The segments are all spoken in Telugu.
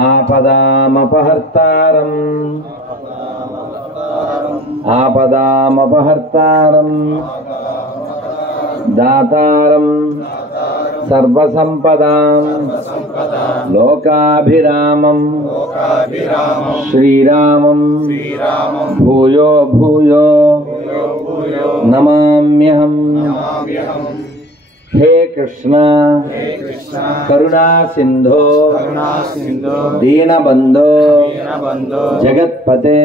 ఆపదామపహర్తారం ఆపదామపహర్తారం దాతారం సర్వసంపదాం లోకాభిరామం శ్రీరామం భూయో భూయో నమామ్యహం. हे कृष्ण करुणा सिंधो दीनबंधो जगत्पते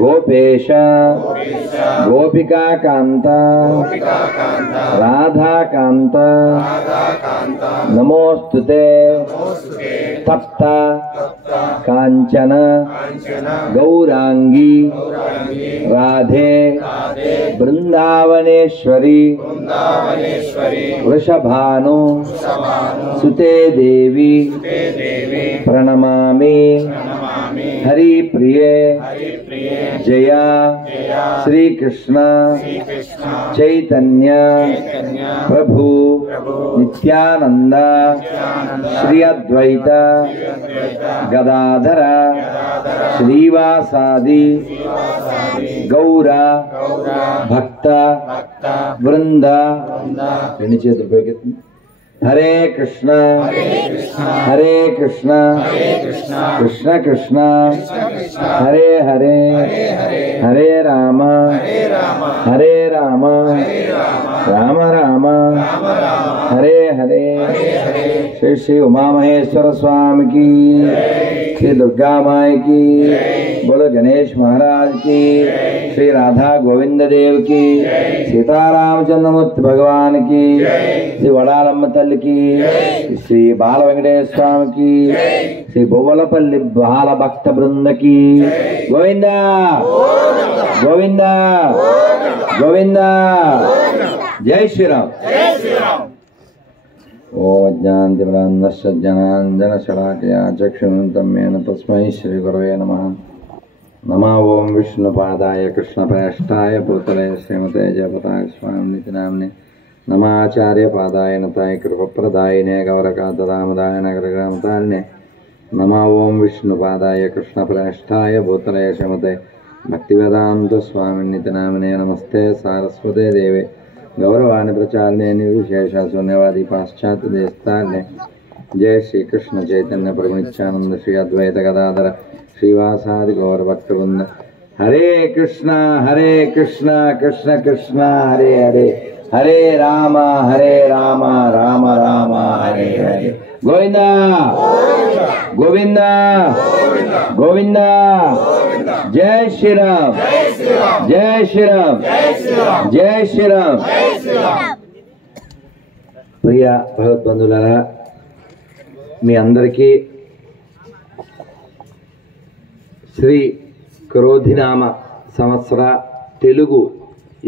गोपेश गोपिका कांत राधा कांत नमोस्तुते तप्त कांचन गौरांगी राधे वृंदावनेश्वरी वृषभानु सुते देवी प्रणमामि. हरि प्रिये जया श्री कृष्ण चैतन्य प्रभु नित्यानंद श्री अद्वैत गदाधर श्रीवासादि गौरा भक्त वृंद. हरे कृष्ण हरे कृष्ण कृष्ण कृष्ण हरे हरे हरे राम राम राम हरे हरे. श्री श्री उमा महेश्वर स्वामी की, श्री दुर्गा माई की, बोलो गणेश महाराज की, श्री राधा गोविंद देव की, सीतारामचंद्रमूर्ति भगवान की, श्री वडालम्म तल्ली की, श्री बाल वेंकटेश्वर स्वामी की, श्री बोवलपल्ली बाल भक्त वृंद की. गोविंदा गोविंदा गोविंदा. जय श्री राम. ओम ज्ञानतिमिरान्धस्य ज्ञानाञ्जनशलाकया चक्षुरुन्मिलितं येन तस्मै श्रीगुरवे नमः. नमः ओं विष्णुपादाय कृष्णप्रेष्ठाय भूतले श्रीमते जयपताय स्वामिनिति नाम्ने नमाचार्यपादाय नताय कृपप्रदायिने गौरकान्तदामदाय नगरग्रामतारिणे. नमः ओं विष्णुपादाय कृष्णप्रेष्ठाय भूतले श्रीमते भक्तिवेदान्त स्वामिनिति नाम्ने नमस्ते सारस्वते देवे गौरवाणी प्रचारणे निर्विशेष शून्यवादी पाश्चात्य देशतारणे. जय श्री कृष्ण चैतन्य प्रभु नित्यानंद श्री अद्वैत गदाधर श्रीवासादि गौर भक्तवृंद. हरे कृष्ण कृष्ण कृष्ण हरे हरे हरे राम राम राम हरे हरे. गोविंदा गोविंदा गोविंदा. जय श्री राम जय श्री राम जय श्री राम. ప్రియ భగవద్బంధులారా, మీ అందరికీ శ్రీ క్రోధినామ సంవత్సర తెలుగు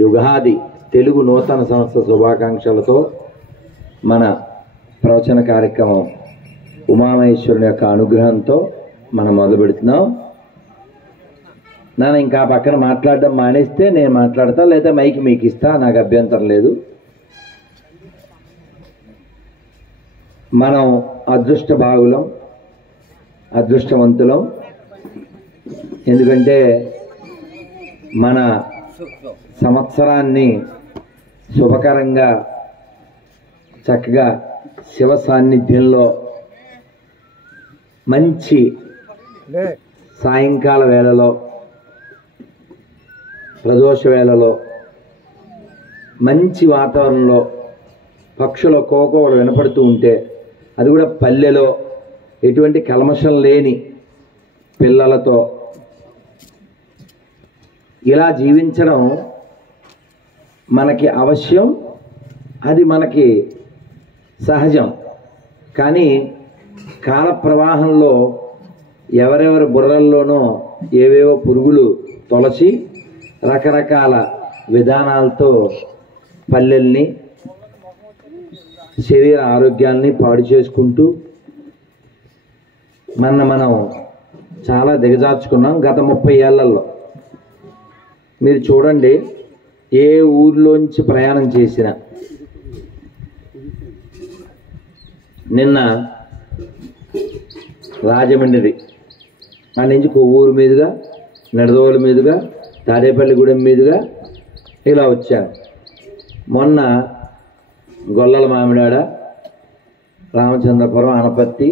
యుగాది తెలుగు నూతన సంవత్సర శుభాకాంక్షలతో మన ప్రవచన కార్యక్రమం ఉమామహేశ్వరుని యొక్క అనుగ్రహంతో మనం మొదలు పెడుతున్నాం. నాన్న ఇంకా పక్కన మాట్లాడడం మానేస్తే నేను మాట్లాడతా, లేదా మైక్ మీకు ఇస్తా, నాకు అభ్యంతరం లేదు. మనం అదృష్ట భాగులం, అదృష్టవంతులం. ఎందుకంటే మన సంవత్సరాన్ని శుభకరంగా చక్కగా శివ సాన్నిధ్యంలో మంచి సాయంకాల వేళలో ప్రదోష వేళలో మంచి వాతావరణంలో పక్షుల కోకోలు వినపడుతూ ఉంటే, అది కూడా పల్లెలో ఎటువంటి కల్మషం లేని పిల్లలతో ఇలా జీవించడం మనకి అవశ్యం, అది మనకి సహజం. కానీ కాల ప్రవాహంలో ఎవరెవరి బుర్రల్లోనో ఏవేవో పురుగులు తొలచి రకరకాల విధానాలతో పల్లెల్ని, శరీర ఆరోగ్యాల్ని పాడు చేసుకుంటూ మనం చాలా దిగజార్చుకున్నాం గత 30 ఏళ్లలో. మీరు చూడండి, ఏ ఊర్లోంచి ప్రయాణం చేసినా నిన్న రాజమండ్రి ఆ నుంచి కొవ్వూరు మీదుగా నిడదవోలు మీదుగా తాడేపల్లిగూడెం మీదుగా ఇలా వచ్చాను. మొన్న గొల్లల మామిడాడ, రామచంద్రపురం, అనపత్తి,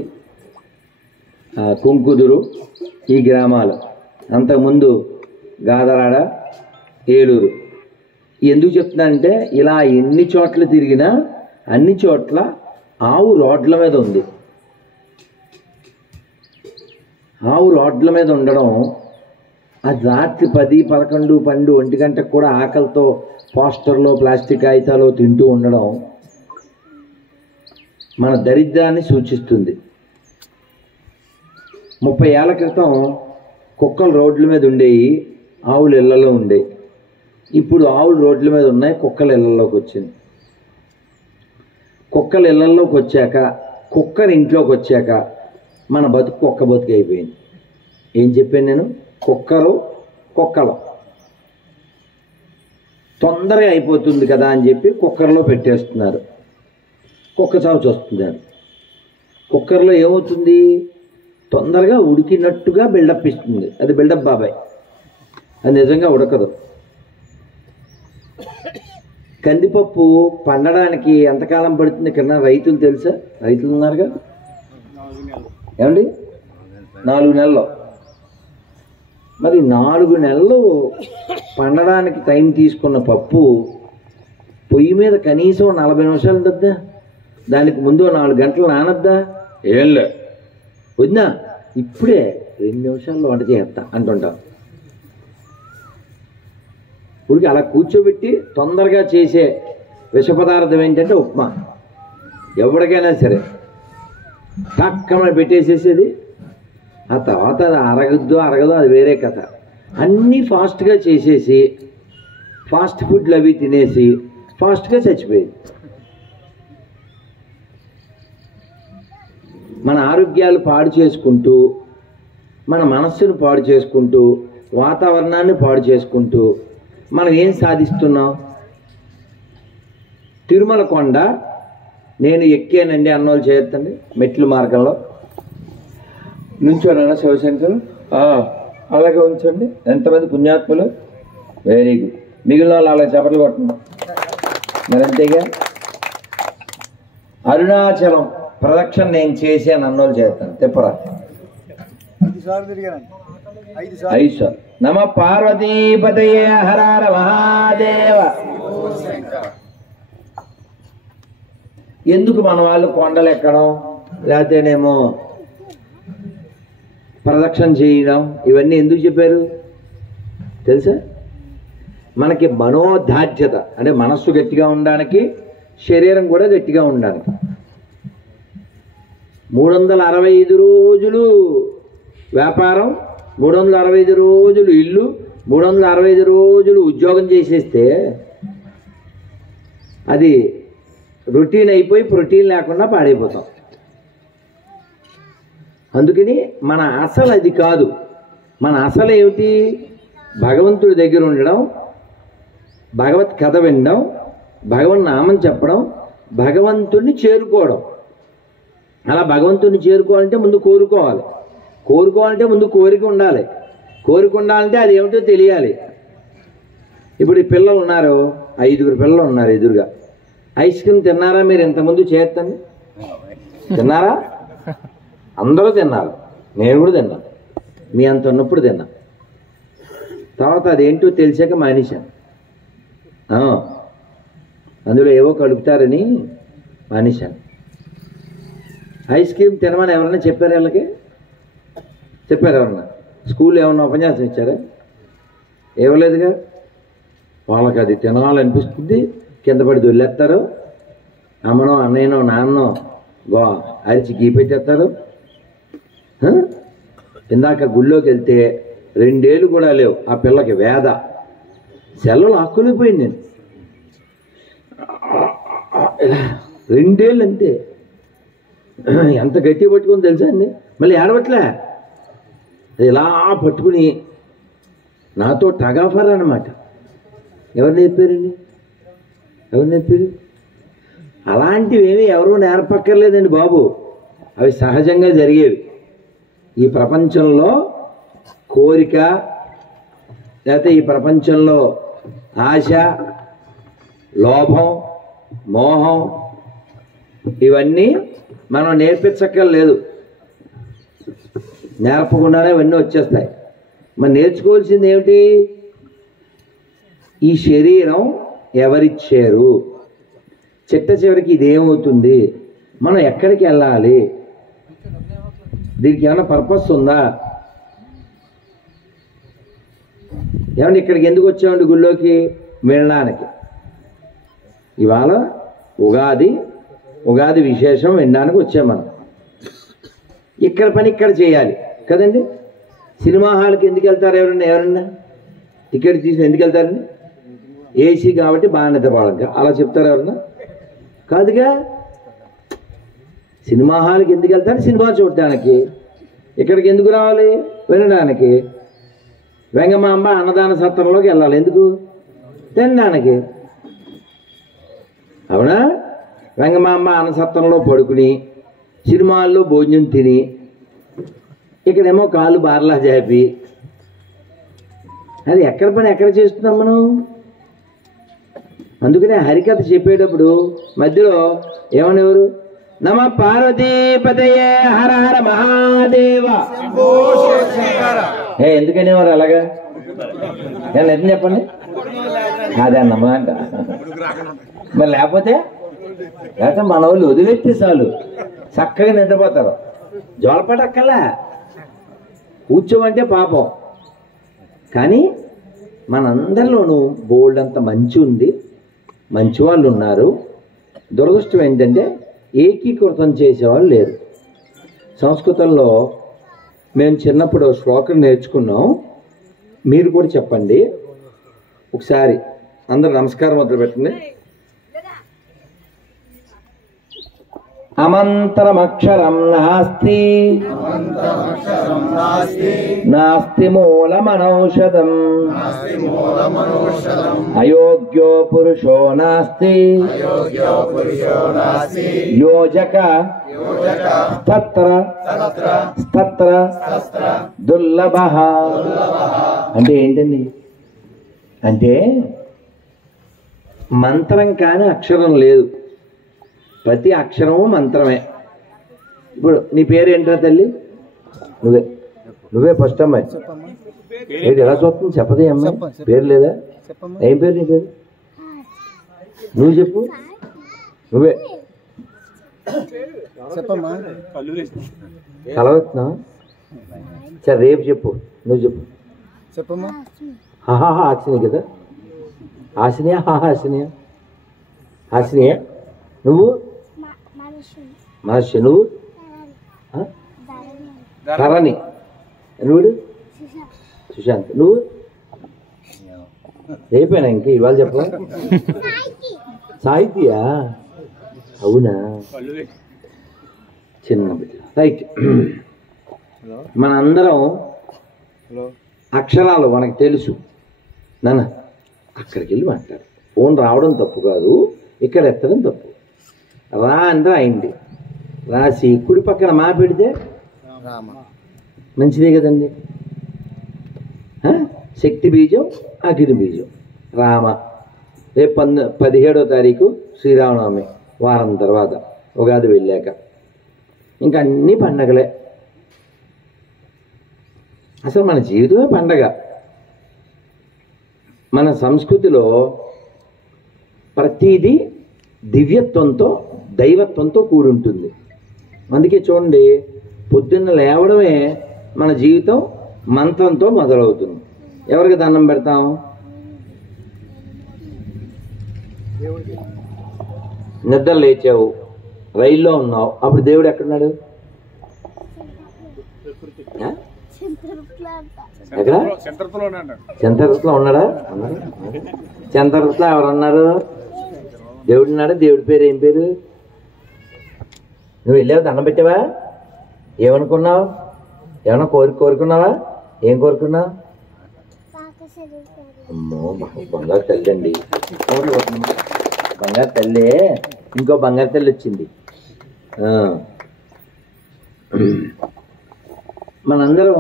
కుంకుదురు ఈ గ్రామాలు, అంతకుముందు గాదరాడ, ఏలూరు. ఎందుకు చెప్తున్నానంటే ఇలా ఎన్ని చోట్ల తిరిగినా అన్ని చోట్ల ఆవు రోడ్ల మీద ఉంది. ఆవు రోడ్ల మీద ఉండడం, అది రాత్రి 10, 11, 12, 1 గంటకు కూడా ఆకలితో పోస్టర్లో ప్లాస్టిక్ కాగితాలు తింటూ ఉండడం మన దరిద్రాన్ని సూచిస్తుంది. 30 ఏళ్ల క్రితం కుక్కలు రోడ్ల మీద ఉండేవి, ఆవులు ఇళ్లలో ఉండేవి. ఇప్పుడు ఆవులు రోడ్ల మీద ఉన్నాయి, కుక్కలు ఇళ్లలోకి వచ్చింది. కుక్కలు ఇళ్లలోకి వచ్చాక, కుక్కలు ఇంట్లోకి వచ్చాక మన బతుకు కుక్క బతుకు అయిపోయింది. ఏం చెప్పాను నేను? కుక్కలు తొందరగా అయిపోతుంది కదా అని చెప్పి కుక్కర్లో పెట్టేస్తున్నారు. కుక్క చావు వస్తున్నారు. కుక్కర్లో ఏమవుతుంది? తొందరగా ఉడికినట్టుగా బిల్డప్ ఇస్తుంది. అది బిల్డప్ బాబాయ్, అది నిజంగా ఉడకదు. కందిపప్పు పండడానికి ఎంతకాలం పడుతుంది? ఇక్కడ రైతులు తెలుసా? రైతులు ఉన్నారుగా, ఏమండి? 4 నెలలు. మరి 4 నెలలు పండడానికి టైం తీసుకున్న పప్పు పొయ్యి మీద కనీసం 40 నిమిషాలు ఉంటుందా? దానికి ముందు 4 గంటలు నానద్దా? ఏం లే వద్దా, ఇప్పుడే 2 నిమిషాల్లో వంట చేస్తా అంటుంటాం. ఊరికి అలా కూర్చోబెట్టి తొందరగా చేసే విష పదార్థం ఏంటంటే ఉప్మా. ఎవరికైనా సరే టక్కమని పెట్టేసేసేది. ఆ తర్వాత అది అరగద్దో అది వేరే కథ. అన్నీ ఫాస్ట్గా చేసేసి ఫాస్ట్ ఫుడ్లు అవి తినేసి ఫాస్ట్గా చచ్చిపోయింది. మన ఆరోగ్యాలు పాడు చేసుకుంటూ, మన మనస్సును పాడు చేసుకుంటూ, వాతావరణాన్ని పాడు చేసుకుంటూ మనం ఏం సాధిస్తున్నాం? తిరుమల కొండ నేను ఎక్కానండి అన్నోళ్ళు చేయొద్దండి. మెట్లు మార్గంలో నుంచోనన్నా శివశంకర్, అలాగే ఉంచండి. ఎంతమంది పుణ్యాత్ములు, వెరీ గుడ్. మిగిలిన వాళ్ళు అలా చపట్లు కొట్టండి మరి, అంతేగా. అరుణాచలం ప్రదక్షిణ నేను చేశాను అన్నోళ్ళు చేస్తాను. తెప్పరా 5 సార్లు. నమ పార్వతీపతయే హర హర మహాదేవ. ఎందుకు మన వాళ్ళు కొండలు ఎక్కడం, లేకపోతేనేమో ప్రదక్షిణ చేయడం, ఇవన్నీ ఎందుకు చెప్పారు తెలుసా? మనకి మనోధార్జ్యత అంటే మనస్సు గట్టిగా ఉండడానికి, శరీరం కూడా గట్టిగా ఉండడానికి. 365 రోజులు వ్యాపారం, 365 రోజులు ఇల్లు, 365 రోజులు ఉద్యోగం చేసేస్తే అది రొటీన్ అయిపోయి ప్రోటీన్ లేకుండా పాడైపోతాం. అందుకని మన అసలు అది కాదు. మన అసలు ఏమిటి? భగవంతుడి దగ్గర ఉండడం, భగవత్ కథ వినడం, భగవన్ నామం చెప్పడం, భగవంతుడిని చేరుకోవడం. అలా భగవంతుడిని చేరుకోవాలంటే ముందు కోరుకోవాలి. కోరుకోవాలంటే ముందు కోరిక ఉండాలి. కోరిక ఉండాలంటే అది ఏమిటో తెలియాలి. ఇప్పుడు ఈ పిల్లలు ఉన్నారు, 5 పిల్లలు ఉన్నారు ఎదురుగా. ఐస్ క్రీమ్ తిన్నారా మీరు? ఇంతకుముందు చేస్తాను తిన్నారా? అందరూ తిన్నారు, నేను కూడా తిన్నాను. మీ అంత ఉన్నప్పుడు తిన్నా. తర్వాత అదేంటో తెలిసాక మానేశాను. అందులో ఏవో కలుపుతారని మానేశాను. ఐస్ క్రీమ్ తినమని ఎవరైనా చెప్పారు? వాళ్ళకి చెప్పారు ఎవరన్నా? స్కూల్లో ఏమన్నా ఉపన్యాసం ఇచ్చారా? ఇవ్వలేదుగా. వాళ్ళకి అది తినాలనిపిస్తుంది, కింద పడి దొల్లేస్తారు. అమ్మనో అన్నయ్యనో నాన్నో అరిచి గీ పెట్టేస్తారు. ఇందాక గుళ్ళోకి వెళ్తే 2 ఏళ్ళు కూడా లేవు ఆ పిల్లకి, వేద సెలవులు ఆక్కులిపోయింది. నేను 2 ఏళ్ళు అంతే. ఎంత గట్టి పట్టుకుని తెలుసా అండి? మళ్ళీ ఏడవట్లే, అది ఇలా పట్టుకుని నాతో టగాఫర్ అన్నమాట. ఎవరు నేర్పారండి? ఎవరు నేర్పారు? అలాంటివి ఏమీ ఎవరూ నేర్పక్కర్లేదండి బాబు, అవి సహజంగా జరిగేవి. ఈ ప్రపంచంలో కోరిక, లేకపోతే ఈ ప్రపంచంలో ఆశ, లోభం, మోహం ఇవన్నీ మనం నేర్పించక్కర్లేదు. నేర్పకుండానే ఇవన్నీ వచ్చేస్తాయి. మరి నేర్చుకోవాల్సింది ఏమిటి? ఈ శరీరం ఎవరిచ్చారు, చిట్ట చివరికి ఇదేమవుతుంది, మనం ఎక్కడికి వెళ్ళాలి, దీనికి ఏమైనా పర్పస్ ఉందా? ఏమంటే ఇక్కడికి ఎందుకు వచ్చామండి? గుళ్ళోకి వినడానికి. ఇవాళ ఉగాది విశేషం వినడానికి వచ్చాం మనం. ఇక్కడ పని ఇక్కడ చేయాలి కదండి. సినిమా హాల్కి ఎందుకు వెళ్తారు? ఎవరన్నా టికెట్ తీసి ఎందుకు వెళ్తారండి? ఏసీ కాబట్టి బాగా నిద్రపోవడానికి. అలా చెప్తారు ఎవరన్నా? కాదుగా. సినిమా హాల్కి ఎందుకు వెళ్తారు? సినిమా చూడటానికి. ఇక్కడికి ఎందుకు రావాలి? వినడానికి. వెంగమాంబ అన్నదాన సత్రంలోకి వెళ్ళాలి. ఎందుకు? తినడానికి. అవునా? వెంగమాంబ అన్నసత్రంలో పడుకుని సినిమాల్లో భోజనం తిని ఇక్కడేమో కాళ్ళు బార్లా జాపి, అది ఎక్కడ పని ఎక్కడ చేస్తున్నాం మనం. అందుకనే హరికథ చెప్పేటప్పుడు మధ్యలో ఏమనేవారు? నమ పార్వతీపతయే హర హర మహాదేవ. ఎందుకనేవారు అలాగా? ఎంత చెప్పండి. అదే అన్నమాట. మరి లేకపోతే మన వాళ్ళు వదిలేస్తే చాలు, చక్కగా నిద్రపోతారు. జోలపడక్కల్లా, కూర్చోమంటే పాపం. కానీ మనందరిలోనూ బోల్డ్ అంత మంచి ఉంది, మంచి వాళ్ళు ఉన్నారు. దురదృష్టం ఏంటంటే ఏకీకృతం చేసేవాళ్ళు లేరు. సంస్కృతంలో మేము చిన్నప్పుడు శ్లోకం నేర్చుకున్నాం. మీరు కూడా చెప్పండి ఒకసారి. అందరూ నమస్కారం మొదలు పెట్టండి. అమంతరమక్షరం నాస్తి నాస్తి మూలమనౌషధం అయోగ్యో పురుషో నాస్తి యోజక స్తత్ర దుర్లభః. అంటే ఏంటండి? అంటే మంత్రం కాని అక్షరం లేదు, ప్రతి అక్షరము మంత్రమే. ఇప్పుడు నీ పేరు ఏంట్రా తల్లి? నువ్వే ఫస్ట్ అమ్మాయి. ఏంటి ఎలా చూస్తుంది? చెప్పదే అమ్మాయి. పేరు లేదా? ఏం పేరు నీ పేరు? నువ్వు చెప్పు. నువ్వే కలవచ్చున్నావా? సరే రేపు చెప్పు. నువ్వు చెప్పు. హాహా హాసిని కదా? హాసినియా? హాసినియా? హాసినియా? నువ్వు మహర్షి. నువ్వు ధరణి. నువ్వు సుశాంత్. నువ్వు రేపేనా? ఇంక ఇవాళ చెప్పరా? సాహిత్యా? అవునా? చిన్న బిడ్డ. రైట్. మనందరం అక్షరాలు మనకు తెలుసు. నాన్న అక్కడికి వెళ్ళి మాట్లాడు. ఫోన్ రావడం తప్పు కాదు, ఇక్కడ ఎత్తడం తప్పు. రా అంటే అయింది రాసి కుడి పక్కన మా పెడితే మంచిదే కదండి. శక్తి బీజం, అగ్ని బీజం. రామ. రేపు 17వ తారీఖు శ్రీరామనవమి, వారం తర్వాత ఉగాది వెళ్ళాక ఇంకా అన్ని పండగలే. అసలు మన జీవితమే పండగ. మన సంస్కృతిలో ప్రతిదీ దివ్యత్వంతో, దైవత్వంతో కూడుంటుంది. అందుకే చూడండి, పొద్దున్న లేవడమే మన జీవితం మంత్రంతో మొదలవుతుంది. ఎవరికి దండం పెడతాం? నిద్ర లేచావు, రైల్లో ఉన్నావు, అప్పుడు దేవుడు ఎక్కడున్నాడు? ఎక్కడ? చంద్రపులో ఉన్నాడా? చంద్రపులో ఎవరన్నారు? దేవుడు ఉన్నాడా? దేవుడి పేరు ఏం పేరు? నువ్వు వెళ్ళావు, దండం పెట్టావా? ఏమనుకున్నావు? ఏమన్నా కోరుకున్నావా? ఏం కోరుకున్నావు? అమ్మో బంగారు తల్లి అండి, బంగారు తల్లి. ఇంకో బంగారు తల్లి వచ్చింది. మనందరం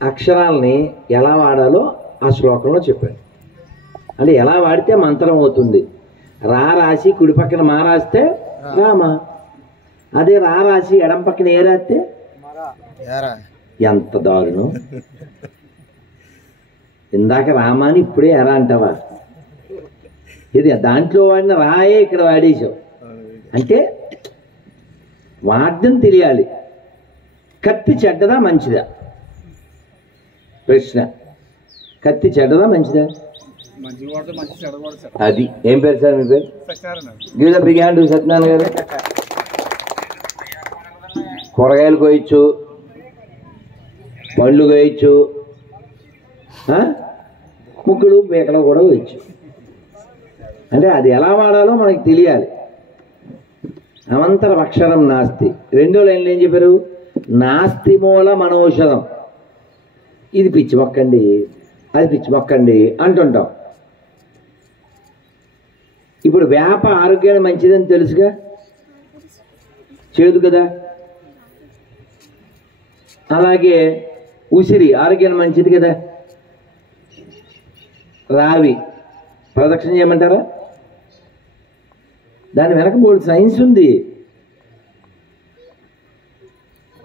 అక్షరాలని ఎలా వాడాలో ఆ శ్లోకంలో చెప్పాడు. అంటే ఎలా వాడితే మంత్రం అవుతుంది. రా రాసి కుడి పక్కన మా రాస్తే రామ, అదే రా రాసి ఎడం పక్కన ఏ రాస్తే ఎంత దారుణం. ఇందాక రామాని ఇప్పుడే ఎరా అంటావా? ఇది దాంట్లో వాడిన రాయే ఇక్కడ వాడేసావు. అంటే వాద్యం తెలియాలి. కత్తి చెడ్డదా మంచిదా? ప్రశ్న. కత్తి చెడ్డదా మంచిదా? అది ఏం పేరు సార్ మీ పేరు? Give the big hand Satyanarayana గారు. కూరగాయలు కోయచ్చు, పళ్ళు కోయచ్చు, ముక్కులు పీకలు కూడా కోయచ్చు. అంటే అది ఎలా వాడాలో మనకి తెలియాలి. అమంతర అక్షరం నాస్తి. రెండో లైన్లో ఏం చెప్పారు? నాస్తి మూల మనౌషధం. ఇది పిచ్చి మొక్కండి, అది పిచ్చి మొక్కండి అంటుంటాం. ఇప్పుడు వేప ఆరోగ్యానికి మంచిదని తెలుసుగా, చేదు కదా. అలాగే ఉసిరి ఆరోగ్యానికి మంచిది కదా. రావి ప్రదక్షిణ చేయమంటారా? దాని వెనక బోల్డ్ సైన్స్ ఉంది.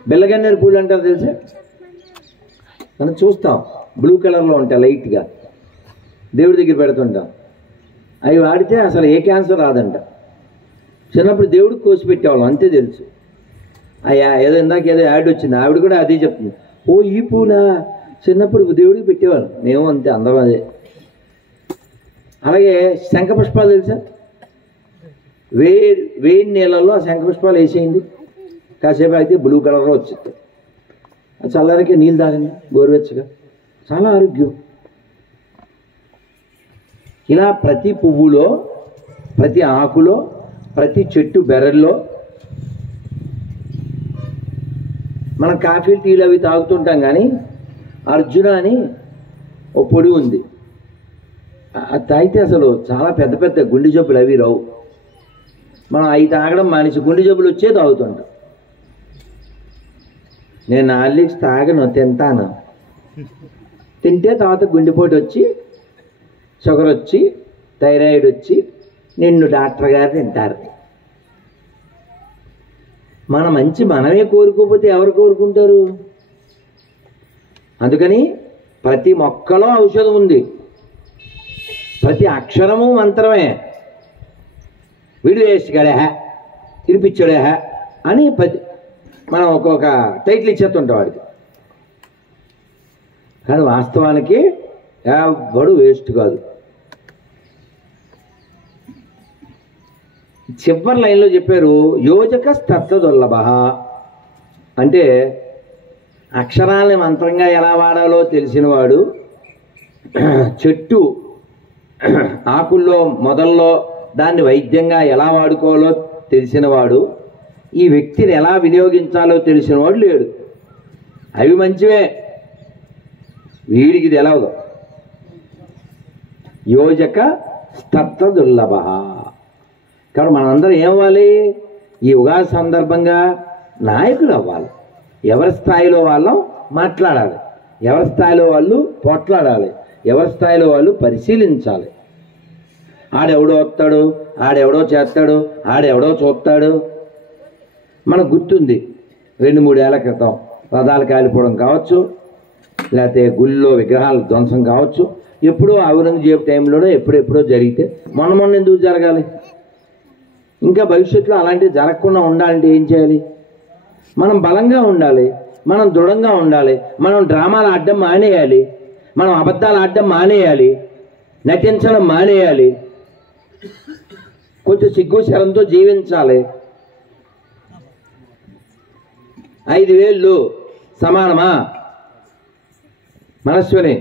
బెల్లగన్నేరు పూలు అంటారు తెలుసా? మనం చూస్తాం, బ్లూ కలర్లో ఉంటాయి లైట్గా, దేవుడి దగ్గర పెడుతుంటాం. అవి వాడితే అసలు ఏ క్యాన్సర్ రాదంట. చిన్నప్పుడు దేవుడికి కోసి పెట్టేవాళ్ళం, అంతే తెలుసు. అయ్యా ఏదో ఇందాక ఏదో యాడ్ వచ్చింది, ఆవిడ కూడా అదే చెప్తుంది. ఓ ఈ పూలా చిన్నప్పుడు దేవుడికి పెట్టేవాళ్ళం, మేము అంతే, అందరం అదే. అలాగే శంఖపుష్పాలు తెలుసా? వేడి నీళ్ళల్లో ఆ శంఖపుష్పాలు వేసేయండి, కాసేపు అయితే బ్లూ కలర్లో వచ్చింది. చల్లరికి నీళ్ళు తాగండి గోరువెచ్చగా, చాలా ఆరోగ్యం. ఇలా ప్రతి పువ్వులో, ప్రతి ఆకులో, ప్రతి చెట్టు బెర్రల్లో మనం కాఫీ టీలు అవి తాగుతుంటాం. కానీ అర్జున అని ఓ పొడి ఉంది, అది తాగితే అసలు చాలా పెద్ద పెద్ద గుండె జబ్బులు అవి రావు. మనం అవి తాగడం మానేసి గుండె జబ్బులు వచ్చే తాగుతుంటాం. నేను హార్లిక్స్ తాగను, తింటాను. తింటే తర్వాత గుండెపోటు వచ్చి, షుగర్ వచ్చి, థైరాయిడ్ వచ్చి నిన్ను డాక్టర్ గారు తింటారు. మన మంచి మనమే కోరుకోకపోతే ఎవరు కోరుకుంటారు? అందుకని ప్రతి మొక్కలో ఔషధం ఉంది, ప్రతి అక్షరము మంత్రమే. వీడు వేసుగాడే ఇరిపించాడే అని మనం ఒక్కొక్క టైటిల్ ఇచ్చేస్తుంటాం వాడికి. కానీ వాస్తవానికి ఎవడు వేస్ట్ కాదు. చివరి లైన్లో చెప్పారు యోజక స్తత్వదుర్లభ. అంటే అక్షరాలని మంత్రంగా ఎలా వాడాలో తెలిసినవాడు, చెట్టు ఆకుల్లో మొదల్లో దాన్ని వైద్యంగా ఎలా వాడుకోవాలో తెలిసినవాడు, ఈ వ్యక్తిని ఎలా వినియోగించాలో తెలిసినవాడు లేడు. అవి మంచివే, వీడికి తెలవదు. యోజక స్తత్వదుర్లభ. కాబట్టి మనందరం ఏమవ్వాలి? ఈ ఉగాది సందర్భంగా నాయకులు అవ్వాలి. ఎవరి స్థాయిలో వాళ్ళం మాట్లాడాలి, ఎవరి స్థాయిలో వాళ్ళు పోట్లాడాలి, ఎవరి స్థాయిలో వాళ్ళు పరిశీలించాలి. ఆడెవడో వస్తాడు, ఆడెవడో చేస్తాడు, ఆడెవడో చూస్తాడు. మనకు గుర్తుంది 2-3 ఏళ్ల క్రితం రథాలు కాలిపోవడం కావచ్చు, లేకపోతే గుళ్ళో విగ్రహాల ధ్వంసం కావచ్చు. ఎప్పుడో ఔరంగజేబు టైంలోనో ఎప్పుడెప్పుడో జరిగితే మొన్న ఎందుకు జరగాలి? ఇంకా భవిష్యత్తులో అలాంటివి జరగకుండా ఉండాలంటే ఏం చేయాలి? మనం బలంగా ఉండాలి, మనం దృఢంగా ఉండాలి, మనం డ్రామాలు ఆడడం మానేయాలి, మనం అబద్ధాలు ఆడడం మానేయాలి, నటించడం మానేయాలి, కొంచెం సిగ్గు శరంతో జీవించాలి. 5 వేళ్ళు సమానమా? మనస్విని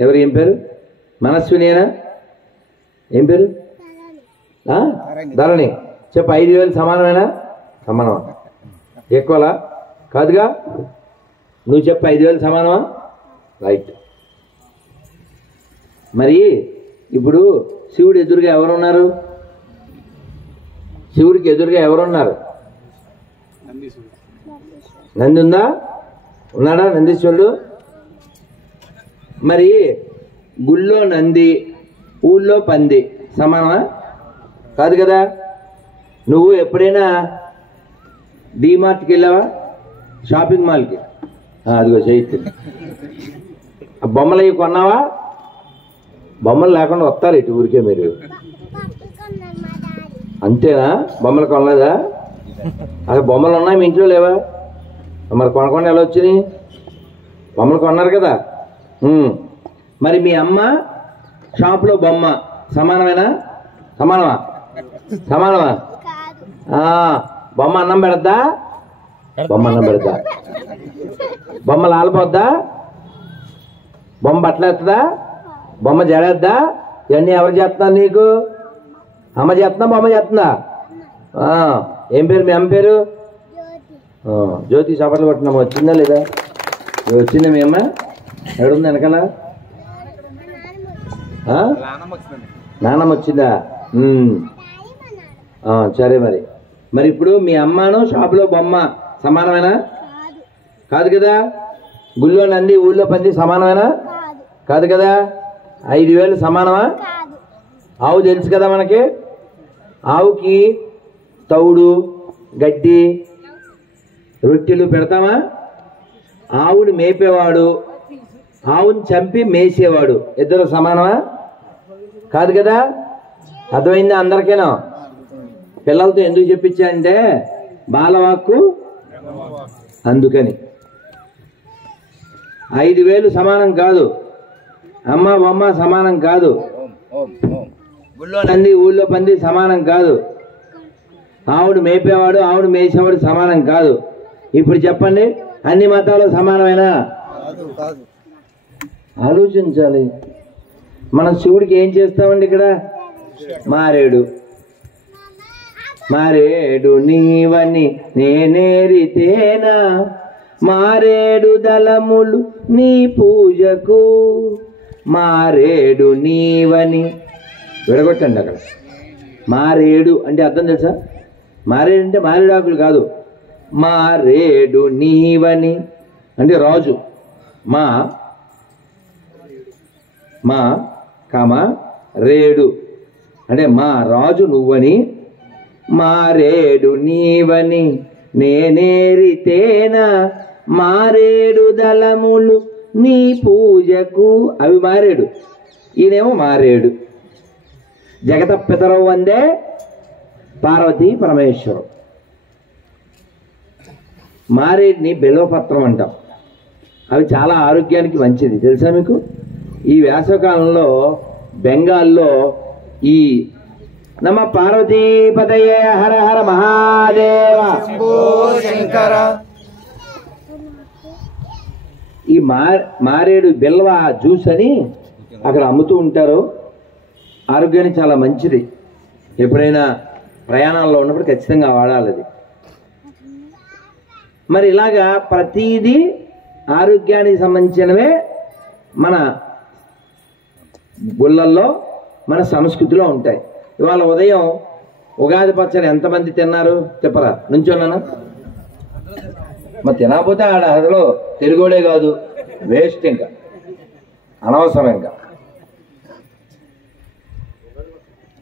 ఎవరు? ఏం పేరు? మనస్వినేనా? ఏం పేరు? ధరణి. చెప్పు, 5,000 సమానమేనా? సమానమా? ఎక్కువలా? కాదుగా. నువ్వు చెప్పు, 5,000 సమానమా? రైట్. మరి ఇప్పుడు శివుడు ఎదురుగా ఎవరున్నారు? శివుడికి ఎదురుగా ఎవరున్నారు? నంది ఉందా? ఉన్నాడా నందీశ్వరుడు? మరి గుళ్ళో నంది, ఊళ్ళో పంది సమానమా? కాదు కదా. నువ్వు ఎప్పుడైనా డీమార్ట్కి వెళ్ళావా? షాపింగ్ మాల్కి? అదిగో చేయొచ్చు. బొమ్మలు అవి కొన్నావా? బొమ్మలు లేకుండా వస్తారు ఇటు ఊరికే మీరు. అంతేనా? బొమ్మలు కొనలేదా? అసలు బొమ్మలు ఉన్నాయి మీ ఇంట్లో లేవా? మరి కొనకుండా ఎలా వచ్చినాయి? బొమ్మలు కొన్నారు కదా. మరి మీ అమ్మ షాప్లో బొమ్మ సమానమేనా? సమానమా? సమానమా? బొమ్మ అన్నం పెడద్దా? బొమ్మ అన్నం పెడద్దా? బొమ్మ లాలిపోద్దా? బొమ్మ బట్టలు ఎత్తదా? బొమ్మ జడేద్దా? ఇవన్నీ ఎవరు చేస్తున్నారు నీకు? అమ్మ చేస్తుందా బొమ్మ చేస్తుందా? ఏం పేరు మీ అమ్మ పేరు? జ్యోతి. చప్పట్లు కొట్టినామా? వచ్చిందా లేదా? వచ్చిందా మీ అమ్మ? ఎక్కడుంది వెనకాల? నానమ్మ వచ్చిందా? సరే. మరి మరి ఇప్పుడు మీ అమ్మను షాపులో బొమ్మ సమానమేనా? కాదు కదా. గుళ్ళో నంది, ఊళ్ళో పంది సమానమేనా? కాదు కదా. 5,000 సమానమా? ఆవు తెలుసు కదా మనకి. ఆవుకి తౌడు, గడ్డి, రొట్టెలు పెడతామా? ఆవుని మేపేవాడు, ఆవుని చంపి మేసేవాడు ఇద్దరు సమానమా? కాదు కదా. అర్థమైందా అందరికీనా? పిల్లలతో ఎందుకు చెప్పించానంటే బాలవాక్కు అందుకని. 5,000 సమానం కాదు, అమ్మ బొమ్మ సమానం కాదు, గుళ్ళో నంది ఊళ్ళో పంది సమానం కాదు, ఆవుడు మేపేవాడు ఆవుడు మేసేవాడు సమానం కాదు. ఇప్పుడు చెప్పండి, అన్ని మతాలు సమానమేనా? ఆలోచించాలి. మనం శివుడికి ఏం చేస్తామండి ఇక్కడ? మారేడు. మారేడు నీవని నేనేరితేనా, మారేడు దళములు నీ పూజకు, మారేడు నీవని. విడగొట్టండి అక్కడ. మారేడు అంటే అర్థం తెలుసా? మారేడు అంటే మారేడాకులు కాదు. మారేడు నీవని అంటే రాజు. మా కామ రేడు అంటే మా రాజు నువ్వని, మారేడు నీవని నేనేరితేనా, మారేడు దళములు నీ పూజకు. అవి మారేడు, ఈయనేమో మారేడు. జగత పితరవు వందే పార్వతీ పరమేశ్వరం. మారేడుని బిల్వపత్రం అంటాం. అవి చాలా ఆరోగ్యానికి మంచిది తెలుసా మీకు? ఈ వేసవకాలంలో బెంగాల్లో ఈ నమ పార్వతీపతయే హర హర మహాదేవ శంకర, ఈ మారేడు బిల్వ జ్యూస్ అని అక్కడ అమ్ముతూ ఉంటారు. ఆరోగ్యానికి చాలా మంచిది. ఎప్పుడైనా ప్రయాణాల్లో ఉన్నప్పుడు ఖచ్చితంగా వాడాలి అది. మరి ఇలాగా ప్రతిదీ ఆరోగ్యానికి సంబంధించినవే మన గుళ్ళల్లో మన సంస్కృతిలో ఉంటాయి. ఇవాళ ఉదయం ఉగాది పచ్చడి ఎంతమంది తిన్నారు చెప్పరా? నుంచోన్నా? మరి తినకపోతే ఆడ అసలు తెలుగుడే కాదు, వేస్ట్, ఇంకా అనవసరం. ఇంకా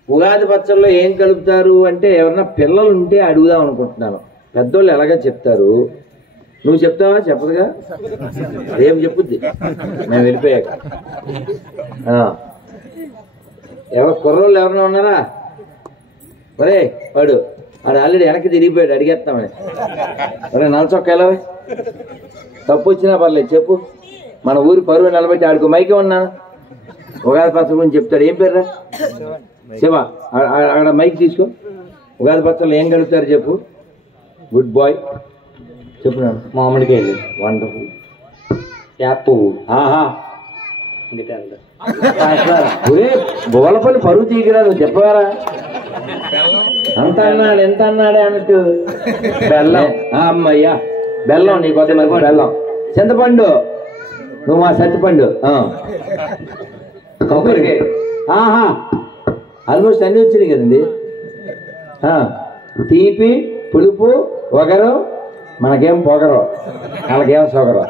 ఉగాది పచ్చడిలో ఏం కలుపుతారు అంటే ఎవరన్నా పిల్లలు ఉంటే అడుగుదాం అనుకుంటున్నాను. పెద్దోళ్ళు ఎలాగా చెప్తారు? నువ్వు చెప్తావా? చెప్పదుగా, రేపు చెప్పుద్ది మేము వెళ్ళిపోయాక. ఎవరు కుర్రోళ్ళు ఎవరైనా ఉన్నారా? ఒరే వాడు ఆల్రెడీ వెనక్కి తిరిగిపోయాడు, అడిగేస్తామని. ఒరే నలచొక్క ఎలా తప్పు వచ్చినా పర్లేదు చెప్పు, మన ఊరి పరువు నిలబెట్టి ఆడుకో. మైకే ఉన్నా ఉగాది పచ్చడి గురించి చెప్తాడు. ఏం పేర్రా? శివ. అక్కడ మైక్ తీసుకో. ఉగాది పచ్చళ్ళు ఏం కలుగుతారు చెప్పు. గుడ్ బాయ్ చెప్పున్నాను. మామిడికాయలు వండర్ఫుల్. యాప్ పువ్వు. ఆహా బోలపల్లి పరువు తీయరా నువ్వు చెప్పవారా? అంత అన్నాడు ఎంత అన్నాడే అన్నట్టు. బెల్లం. అమ్మయ్యా బెల్లం, నీ కొద్ది మరి బెల్లం. చింతపండు, నువ్వు మా సత్తిపండు. కొబ్బరికాయ. ఆహా ఆల్మోస్ట్ అన్నీ వచ్చినాయి కదండి. తీపి, పులుపు, వగరు, మనకేం పొగరు, వాళ్ళకేం సొగరు.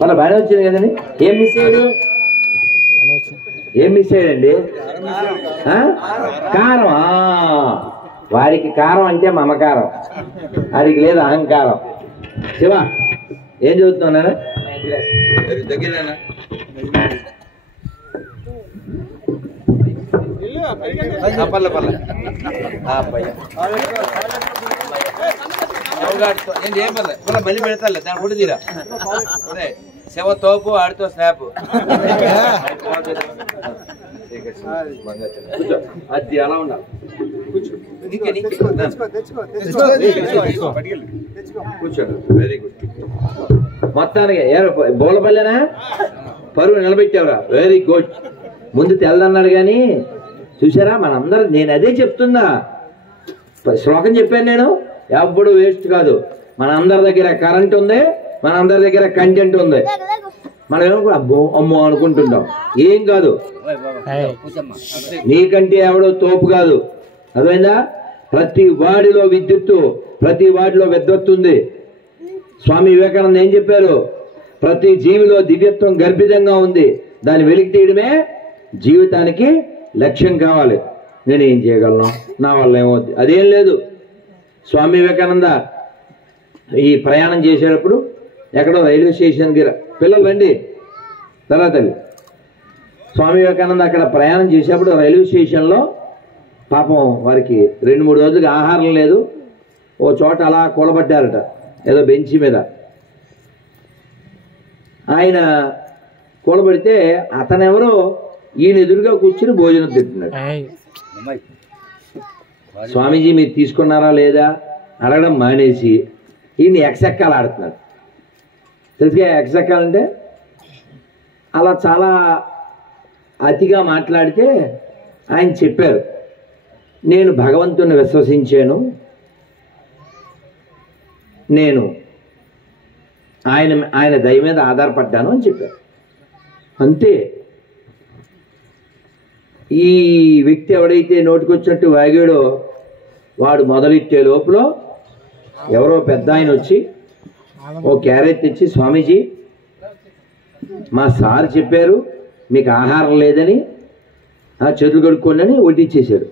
వాళ్ళ బాగానే వచ్చింది కదండి. ఏం మిస్ అయ్యాడు? ఏం మిస్ అయ్యాడండి? కారం. వాడికి కారం అంటే మమకారం, వాడికి లేదు అహంకారం. శివ ఏం చదువుతున్నానా? దగ్గర పల్ల పల్ల ఏం పర్లే పల్ల మళ్ళీ పెడతాలే దాని ఫోటో తీరా. శివ తోపు ఆడితో స్నాప్. అది అలా ఉండాలి. కూర్చోండి. Very good. మొత్తానికి బోలపల్లేనా పరువు నిలబెట్టావురా. Very good. ముందు తెల్లదన్నాడు కానీ చూసారా మనందరూ. నేను అదే చెప్తున్నా, శ్లోకం చెప్పాను నేను. ఎప్పుడు వేస్ట్ కాదు. మన అందరి దగ్గర కరెంట్ ఉంది, మన అందరి దగ్గర కంటెంట్ ఉంది. మనం ఏమో అబ్బో అమ్మో అనుకుంటుంటాం. ఏం కాదు, నీకంటే ఎవడో తోపు కాదు. అర్థమైందా? ప్రతి వాడిలో విద్యుత్తు, ప్రతి వాడిలో విద్వత్తు ఉంది. స్వామి వివేకానంద ఏం చెప్పారు? ప్రతి జీవిలో దివ్యత్వం గర్భితంగా ఉంది. దాన్ని వెలికి తీయడమే జీవితానికి లక్ష్యం కావాలి. నేను ఏం చేయగలను, నా వల్ల ఏమవుద్ది, అదేం లేదు. స్వామి వివేకానంద ఈ ప్రయాణం చేసేటప్పుడు ఎక్కడో రైల్వే స్టేషన్కి పిల్లలు రండి తర్వాత. స్వామి వివేకానంద అక్కడ ప్రయాణం చేసేటప్పుడు రైల్వే స్టేషన్లో పాపం వారికి 2-3 రోజులుగా ఆహారం లేదు. ఓ చోట అలా కూలబడ్డారట ఏదో బెంచి మీద. ఆయన కూలబడితే అతనెవరో ఈయన ఎదురుగా కూర్చుని భోజనం తింటున్నాడు. స్వామీజీ మీరు తీసుకున్నారా లేదా అడగడం మానేసి ఈయన ఎక్సెక్కాలు ఆడుతున్నాడు. తెలుసుగా ఎక్సెక్కాలంటే అలా చాలా అతిగా మాట్లాడితే ఆయన చెప్పారు, నేను భగవంతుని విశ్వసించాను, నేను ఆయన దయ మీద ఆధారపడ్డాను అని చెప్పారు. అంతే. ఈ వ్యక్తి ఎవడైతే నోటికొచ్చినట్టు వాగాడో వాడు మొదలెట్టే లోపల ఎవరో పెద్ద ఆయన వచ్చి ఓ క్యారెట్ తెచ్చి, స్వామీజీ మా సార్ చెప్పారు మీకు ఆహారం లేదని, చేతులు కడుక్కోండి అని వడ్డిచ్చేశాడు.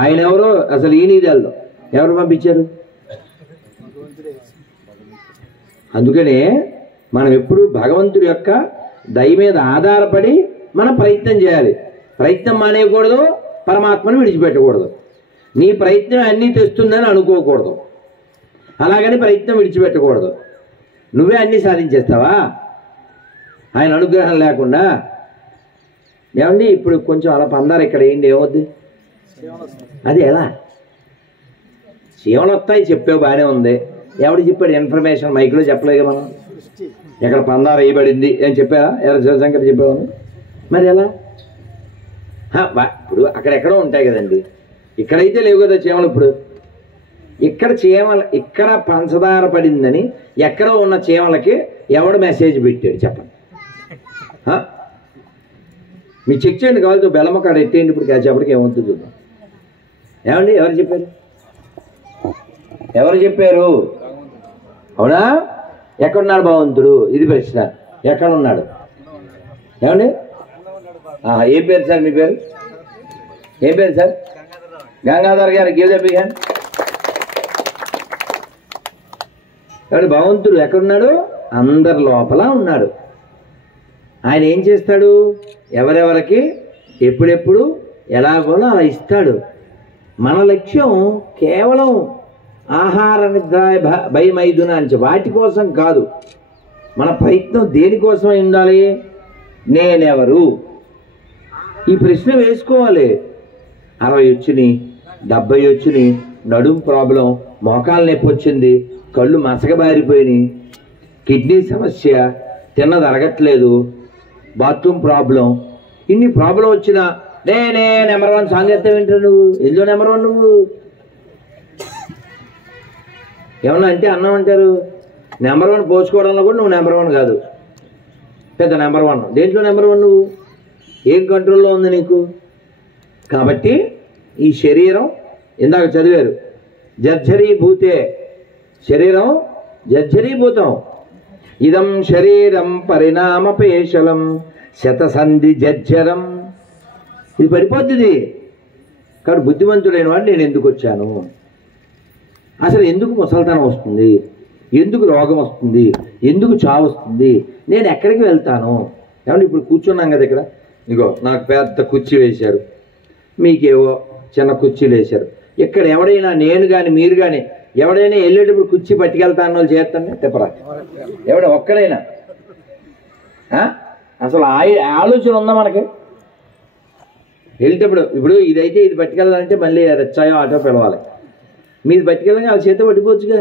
ఆయన ఎవరో అసలు ఈయన తెలదు, ఎవరు పంపించారు. అందుకనే మనం ఎప్పుడు భగవంతుడి యొక్క దయ మీద ఆధారపడి మనం ప్రయత్నం చేయాలి. ప్రయత్నం మానేయకూడదు, పరమాత్మను విడిచిపెట్టకూడదు. నీ ప్రయత్నం అన్నీ తెస్తుందని అనుకోకూడదు, అలాగని ప్రయత్నం విడిచిపెట్టకూడదు. నువ్వే అన్నీ సాధించేస్తావా ఆయన అనుగ్రహం లేకుండా? ఏమండి ఇప్పుడు కొంచెం అలా పందారు ఇక్కడ ఏంటి, ఏమవుద్ది? అది ఎలా చీమలు వస్తాయి చెప్పావు, బాగానే ఉంది. ఎవడు చెప్పాడు ఇన్ఫర్మేషన్? మైక్లో చెప్పలేదు మనం. ఎక్కడ పందారు వేయబడింది అని చెప్పారా? ఎవరు శివశంకర్ చెప్పావని? మరి ఎలా? ఇప్పుడు అక్కడెక్కడో ఉంటాయి కదండి, ఇక్కడైతే లేవు కదా చీమలు. ఇప్పుడు ఇక్కడ చీమల, ఇక్కడ పంచదార పడిందని ఎక్కడో ఉన్న చీమలకి ఎవడు మెసేజ్ పెట్టాడు చెప్పండి? మీరు చెక్ చేయండి, కావాలితో బెల్లమ్మ కాడ ఎట్టేయండి. ఇప్పుడు కాసేపటికి ఏమవుతుంది చూద్దాం. ఏమండి ఎవరు చెప్పారు? ఎవరు చెప్పారు? అవునా? ఎక్కడున్నాడు భగవంతుడు? ఇది ప్రశ్న. ఎక్కడున్నాడు? ఏమండి ఏం పేరు సార్ మీ పేరు? ఏం పేరు సార్? గంగాధర్ గారు. Give the big hand. కాబట్టి భగవంతుడు ఎక్కడున్నాడు? అందరి లోపల ఉన్నాడు. ఆయన ఏం చేస్తాడు? ఎవరెవరికి ఎప్పుడెప్పుడు ఎలాగోలో అలా ఇస్తాడు. మన లక్ష్యం కేవలం ఆహార నిద్ర భయమైదున అని వాటి కోసం కాదు. మన ప్రయత్నం దేనికోసం ఉండాలి? నేనెవరు? ఈ ప్రశ్న వేసుకోవాలి. 60 వచ్చినాయి, 70 వచ్చినాయి, నడుము ప్రాబ్లం, మోకాలు నొప్పి వచ్చింది, కళ్ళు మసకబారిపోయినాయి, కిడ్నీ సమస్య, తిన్నది అరగట్లేదు, బాత్రూమ్ ప్రాబ్లం, ఇన్ని ప్రాబ్లం వచ్చినా నేనే నెంబర్ 1 సాంగ్ ఎత్తా వింటారు. నువ్వు ఎందులో నెంబర్ 1? నువ్వు ఏమన్నా అంటే అన్నం అంటారు. నెంబర్ 1 పోసుకోవడంలో కూడా నువ్వు నెంబర్ 1 కాదు, పెద్ద నెంబర్ 1. దేంట్లో నెంబర్ 1? నువ్వు ఏం కంట్రోల్లో ఉంది నీకు? కాబట్టి ఈ శరీరం ఇందాక చదివారు, జర్జరీభూతే, శరీరం జర్జరీభూతం. ఇదం శరీరం పరిణామపేశలం శతసంధి జర్జరం. ఇది పడిపోద్ది. కాబట్టి బుద్ధిమంతుడైన వాడు నేను ఎందుకు వచ్చాను, అసలు ఎందుకు ముసల్తనం వస్తుంది, ఎందుకు రోగం వస్తుంది, ఎందుకు చావు వస్తుంది, నేను ఎక్కడికి వెళ్తాను. ఏమంటే ఇప్పుడు కూర్చున్నాం కదా ఇక్కడ, ఇగో నాకు పెద్ద కుర్చీ వేశారు, మీకేవో చిన్న కుర్చీలు వేశారు. ఇక్కడ ఎవడైనా నేను కానీ మీరు కానీ ఎవడైనా వెళ్ళేటప్పుడు కుర్చీ పట్టుకెళ్తాను వాళ్ళు చేస్తాను చెప్పరా? ఎవడ ఒక్కడైనా అసలు ఆలోచన ఉందా మనకి? వెళ్ళేటప్పుడు ఇప్పుడు ఇదైతే ఇది పట్టుకెళ్ళాలంటే మళ్ళీ రెచ్చాయో ఆటో పిలవాలి, మీది పట్టుకెళ్ళగా వాళ్ళ చేత పట్టుకోవచ్చుగా.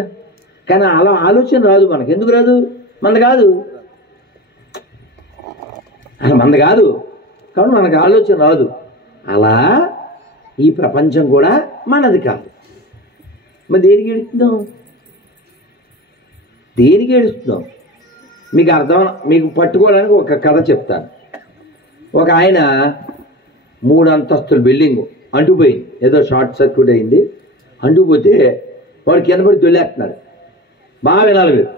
కానీ అలా ఆలోచన రాదు మనకి. ఎందుకు రాదు? మనది కాదు, అలా మనది కాదు కాబట్టి మనకు ఆలోచన రాదు. అలా ఈ ప్రపంచం కూడా మనది కాదు. మరి దేనికి ఏడుస్తున్నాం? దేనికి ఏడుస్తున్నాం? మీకు అర్థం, మీకు పట్టుకోవడానికి ఒక కథ చెప్తాను. ఒక ఆయన 3 అంతస్తుల బిల్డింగు అంటుపోయింది, ఏదో షార్ట్ సర్క్యూట్ అయింది. అంటుపోతే వాడు కింద పడి దొల్లేస్తున్నాడు. బాగా వినాలి మీరు.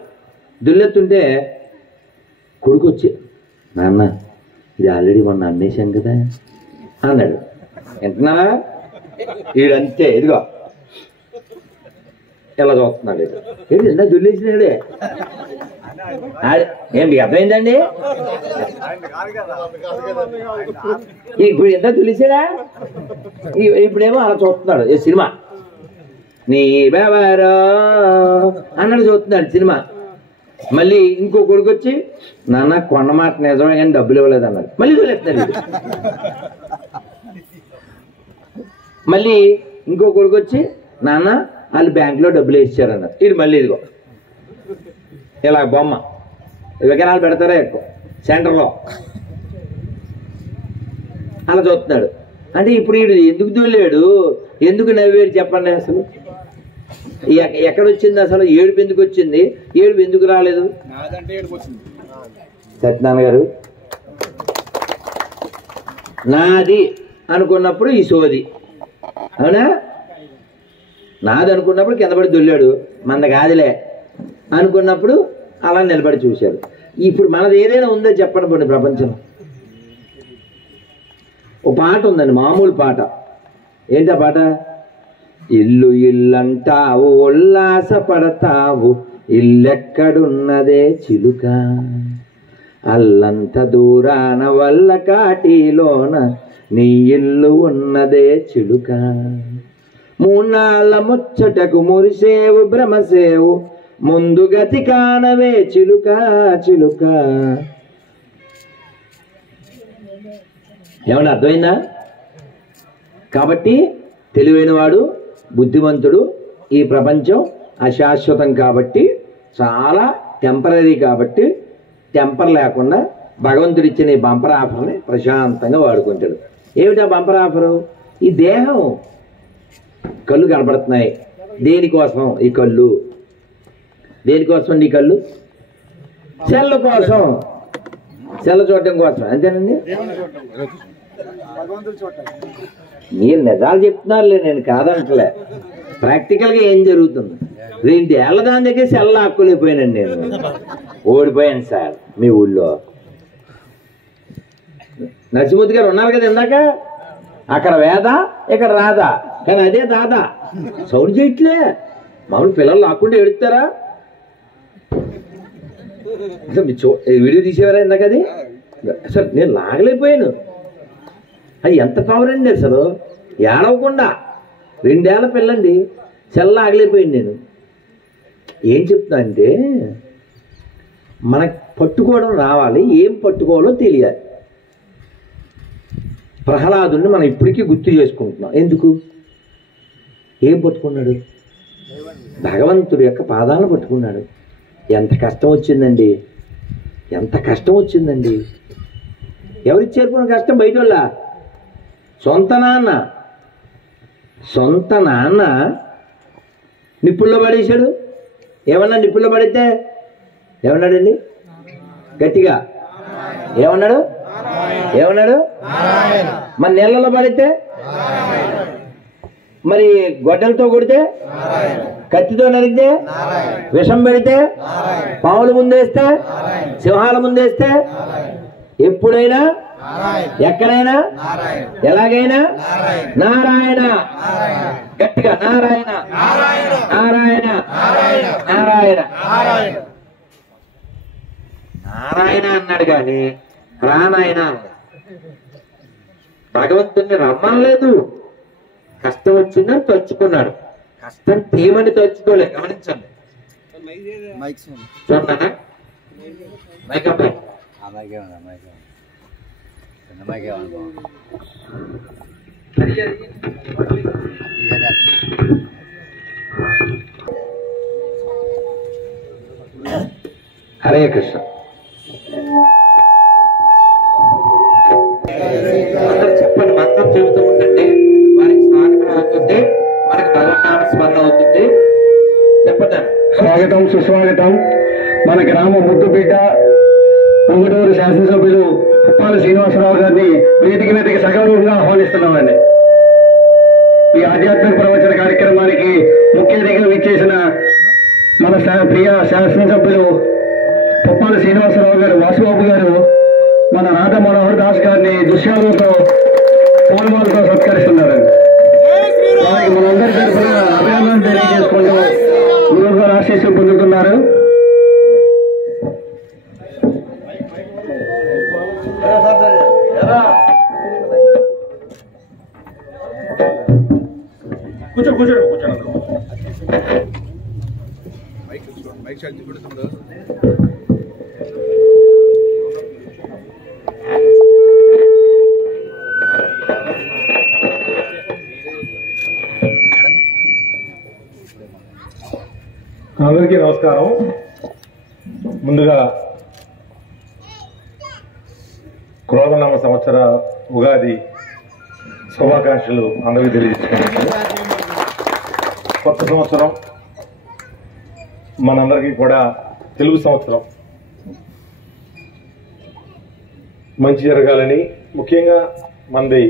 దొల్లెత్తుంటే కొడుకు వచ్చి, నాన్న ఇది ఆల్రెడీ మొన్న అమ్మేశాం కదా అన్నాడు. వింటున్నారా? వీడంతే, ఇదిగో ఇలా చూస్తున్నాడు. ఏంటి ఎంత దొల్లేసినాడే? ఏంటి అర్థమైందండి? ఇప్పుడు ఎంత తులిసాడా? ఇప్పుడేమో అలా చూస్తున్నాడు. ఏ సినిమా నీ బెవరో అన్నాడు, చూస్తున్నాడు సినిమా. మళ్ళీ ఇంకో కొడుకు వచ్చి, నాన్న కొన్న మాట నిజమే కానీ డబ్బులు ఇవ్వలేదు అన్నాడు. మళ్ళీ తొలేస్తున్నాడు. మళ్ళీ ఇంకో కొడుకు వచ్చి, నాన్న వాళ్ళు బ్యాంకులో డబ్బులు వేసారన్నారు. ఇది మళ్ళీ ఇదిగో ఇలా బొమ్మ విగ్రహాలు పెడతారా ఎక్కువ సెంటర్లో అలా చూస్తున్నాడు. అంటే ఇప్పుడు వీడు ఎందుకు దూలేడు, ఎందుకు నవ్వేడు చెప్పండి? అసలు ఎక్కడొచ్చింది అసలు? ఏడుపు ఎందుకు వచ్చింది? ఏడుపు ఎందుకు రాలేదు? సత్యనారాయణ గారు నాది అనుకున్నప్పుడు ఈ సోది, అవునా? నాది అనుకున్నప్పుడు కింద పడి దొల్లాడు. మంద కాదులే అనుకున్నప్పుడు అలా నిలబడి చూశాడు. ఇప్పుడు మనది ఏదైనా ఉందో చెప్పండి పోనీ ప్రపంచంలో. ఓ పాట ఉందండి, మామూలు పాట. ఏంటా పాట? ఇల్లు ఇల్లంటావు ఉల్లాస పడతావు, ఇల్లెక్కడున్నదే చిలుక, అల్లంత దూరాన వల్ల కాటిలోన నీ ఇల్లు ఉన్నదే చిలుక, మూన్నాళ్ళ ముచ్చటకు మురిసేవు భ్రమసేవు, ముందు గతి కానవే చిలుక చిలుక. ఏమన్నా అర్థమైందా? కాబట్టి తెలివైనవాడు, బుద్ధిమంతుడు, ఈ ప్రపంచం అశాశ్వతం కాబట్టి, చాలా టెంపరీ కాబట్టి, టెంపర్ లేకుండా భగవంతుడిచ్చిన ఈ బంపర్ ఆఫర్ని ప్రశాంతంగా వాడుకుంటాడు. ఏమిటా బంపర్ ఆఫరు? ఈ దేహం, కళ్ళు కనపడుతున్నాయి. దేనికోసం ఈ కళ్ళు? దేనికోసం ఈ కళ్ళు? సెల్ కోసం, సెల్ చూడటం కోసం, అంతేనండి. మీరు నిజాలు చెప్తున్నారులే, నేను కాదంటలే. ప్రాక్టికల్గా ఏం జరుగుతుంది? 2 ఏళ్ల దాని దగ్గర సెల్ ఆక్కోలేకపోయానండి నేను. ఓడిపోయాను సార్ మీ ఊళ్ళో. నరసింహూర్తి గారు ఉన్నారు కదా ఇందాక, అక్కడ వేద ఇక్కడ రాదా, కానీ అదే దాదా. సౌండ్ చేయట్లే. మామూలు పిల్లలు లాక్కుంటే ఎడుతారా? వీడియో తీసేవారా ఇందాక? అది అసలు నేను లాగలేకపోయాను. అది ఎంత పవర్ అండి అసలు. ఏడవకుండా 2 ఏళ్ల పిల్లండి, సెల్ లాగలేకపోయింది. నేను ఏం చెప్తున్నా అంటే, మనకు పట్టుకోవడం రావాలి, ఏం పట్టుకోవాలో తెలియాలి. ప్రహ్లాదుని మనం ఇప్పటికీ గుర్తు చేసుకుంటున్నాం. ఎందుకు? ఏం పట్టుకున్నాడు? భగవంతుడి యొక్క పాదాలను పట్టుకున్నాడు. ఎంత కష్టం వచ్చిందండి, ఎంత కష్టం వచ్చిందండి. ఎవరిచ్చారు పోయిన కష్టం? బయట వాళ్ళ? సొంత నాన్న. సొంత నాన్న నిప్పుల్లో పడేశాడు. ఏమన్నా నిప్పుల్లో పడితే ఏమన్నాడండి? గట్టిగా ఏమన్నాడు? ఏమన్నాడు? మన నీళ్ళలో పడితే మరి గొడ్డలతో కొడితే, కత్తితో నరికితే, విషం పెడితే, పావుల ముందేస్తే, సింహాల ముందేస్తే, ఎప్పుడైనా ఎక్కడైనా ఎలాగైనా నారాయణ, గట్టిగా నారాయణ నారాయణ నారాయణ నారాయణ అన్నాడు కానీ రానాయన భగవంతుని రమ్మనలేదు. కష్టం వచ్చిందని తలుచుకున్నాడు, కష్టం తీయమని తలుచుకోలే. గమనించండి. చూడనా మైక్ అబ్బాయి హరే కృష్ణ. చెప్పండి, మంత్రం చెబుతూ ఉండండి. వారికి స్వాగతం అవుతుంది, మనకి భగవన్నామ స్మరణ అవుతుంది. చెప్పండి. స్వాగతం సుస్వాగతం. మన గ్రామ ముద్దుబిడ్డ పొంగటూరు శాసనసభ్యులు పుప్పాల శ్రీనివాసరావు గారిని వేదిక మీదకి సగౌరవంగా ఆహ్వానిస్తున్నామండి. ఈ ఆధ్యాత్మిక ప్రవచన కార్యక్రమానికి ముఖ్య అతిథిగా విచ్చేసిన మన ప్రియ శాసనసభ్యులు పుప్పాల శ్రీనివాసరావు గారు, వాసుబాబు గారు మన రాధా మనోహర్ దాస్ గారిని దుశ్యాలతో పూలమాలతో సత్కరిస్తున్నారండి. వారికి మనందరి తరఫున అభినందనలు తెలియజేసుకుంటూ గురువు గారు ఆశీస్సులు పొందుతున్నారు. కూర్చో కూర్చోండి కూర్చోండి. అందరికీ నమస్కారం. ముందుగా క్రోధనామ సంవత్సర ఉగాది శుభాకాంక్షలు అందరికీ తెలియజేస్తున్నాను. కొత్త సంవత్సరం మనందరికీ కూడా తెలుగు సంవత్సరం మంచి జరగాలని, ముఖ్యంగా మనది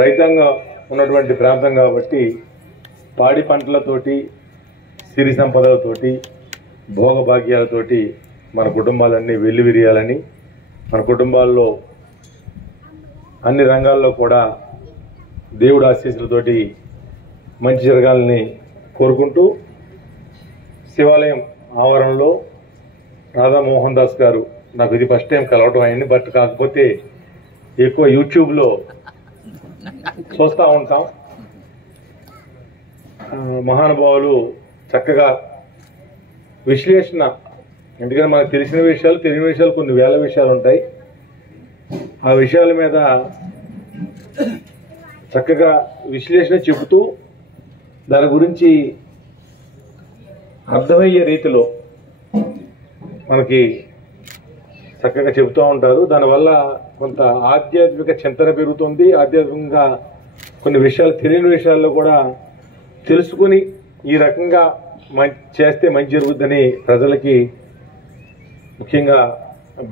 రైతాంగం ఉన్నటువంటి ప్రాంతం కాబట్టి పాడి పంటలతోటి, సిరి సంపదలతోటి, భోగభాగ్యాలతోటి మన కుటుంబాలన్నీ వెల్లివిరియాలని, మన కుటుంబాల్లో అన్ని రంగాల్లో కూడా దేవుడు ఆశీస్సులతోటి మంచి జరగాలని కోరుకుంటూ, శివాలయం ఆవరణలో రాధామోహన్ దాస్ గారు, నాకు ఇది ఫస్ట్ టైం కలవటం అయింది, బట్ కాకపోతే ఎక్కువ యూట్యూబ్లో చూస్తూ ఉంటాం. మహానుభావులు చక్కగా విశ్లేషణ, ఎందుకంటే మనకు తెలిసిన విషయాలు, తెలియని విషయాలు కొన్ని వేల విషయాలు ఉంటాయి. ఆ విషయాల మీద చక్కగా విశ్లేషణ చెబుతూ దాని గురించి అర్థమయ్యే రీతిలో మనకి చక్కగా చెబుతూ ఉంటారు. దానివల్ల కొంత ఆధ్యాత్మిక చింతన పెరుగుతుంది. ఆధ్యాత్మికంగా కొన్ని విషయాలు, తెలియని విషయాల్లో కూడా తెలుసుకుని ఈ రకంగా చేస్తే మంచి జరుగుద్దని ప్రజలకి, ముఖ్యంగా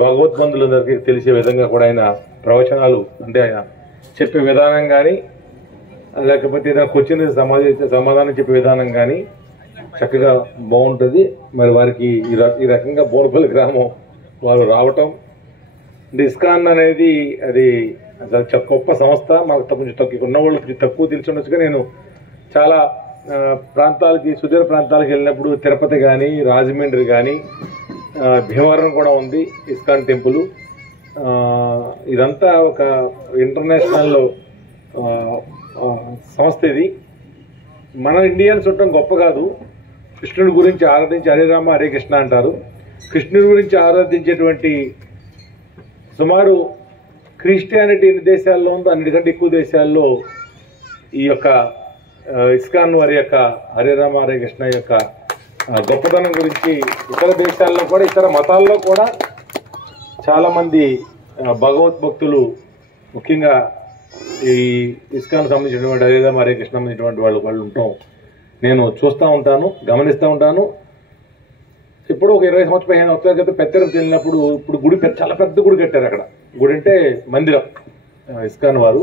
భగవద్బంధులందరికీ తెలిసే విధంగా కూడా ఆయన ప్రవచనాలు, అంటే ఆయన చెప్పే విధానం కానీ, లేకపోతే ఏదైనా క్వశ్చన్ సమాధానం చెప్పే విధానం కానీ చక్కగా బాగుంటుంది. మరి వారికి ఈ రకంగా బోనపల్లి గ్రామం వారు రావటం, ఇస్కాన్ అనేది అది గొప్ప సంస్థ. మాకు కొంచెం తక్కువ ఉన్న వాళ్ళు కొంచెం తక్కువ తెలిసి ఉండొచ్చుగా. నేను చాలా ప్రాంతాలకి, సుదూర ప్రాంతాలకు వెళ్ళినప్పుడు తిరుపతి కానీ, రాజమండ్రి కానీ, భీమవరం కూడా ఉంది ఇస్కాన్ టెంపుల్. ఇదంతా ఒక ఇంటర్నేషనల్ సంస్థ. ఇది మన ఇండియన్స్ ఉండటం గొప్ప కాదు. కృష్ణుడి గురించి ఆరాధించి హరే రామ హరే కృష్ణ అంటారు. కృష్ణుడి గురించి ఆరాధించేటువంటి సుమారు క్రిస్టియానిటీ ఎన్ని దేశాల్లో ఉందో అన్నిటికంటే ఎక్కువ దేశాల్లో ఈ యొక్క ఇస్కాన్ వారి యొక్క హరే రామ హరే కృష్ణ యొక్క గొప్పతనం గురించి ఇతర దేశాల్లో కూడా, ఇతర మతాల్లో కూడా చాలామంది భగవద్భక్తులు, ముఖ్యంగా ఈ ఇస్కాన్ సంబంధించినటువంటి హరే రామ హరే కృష్ణ సంబంధించినటువంటి వాళ్ళు ఉంటాం. నేను చూస్తూ ఉంటాను, గమనిస్తూ ఉంటాను. ఇప్పుడు ఒక 20 సంవత్సరాలు 15 సంవత్సరాల క్రితం పెద్దరికి వెళ్ళినప్పుడు, ఇప్పుడు గుడి చాలా పెద్ద గుడి కట్టారు అక్కడ. గుడి అంటే మందిరం ఇస్కాన్ వారు.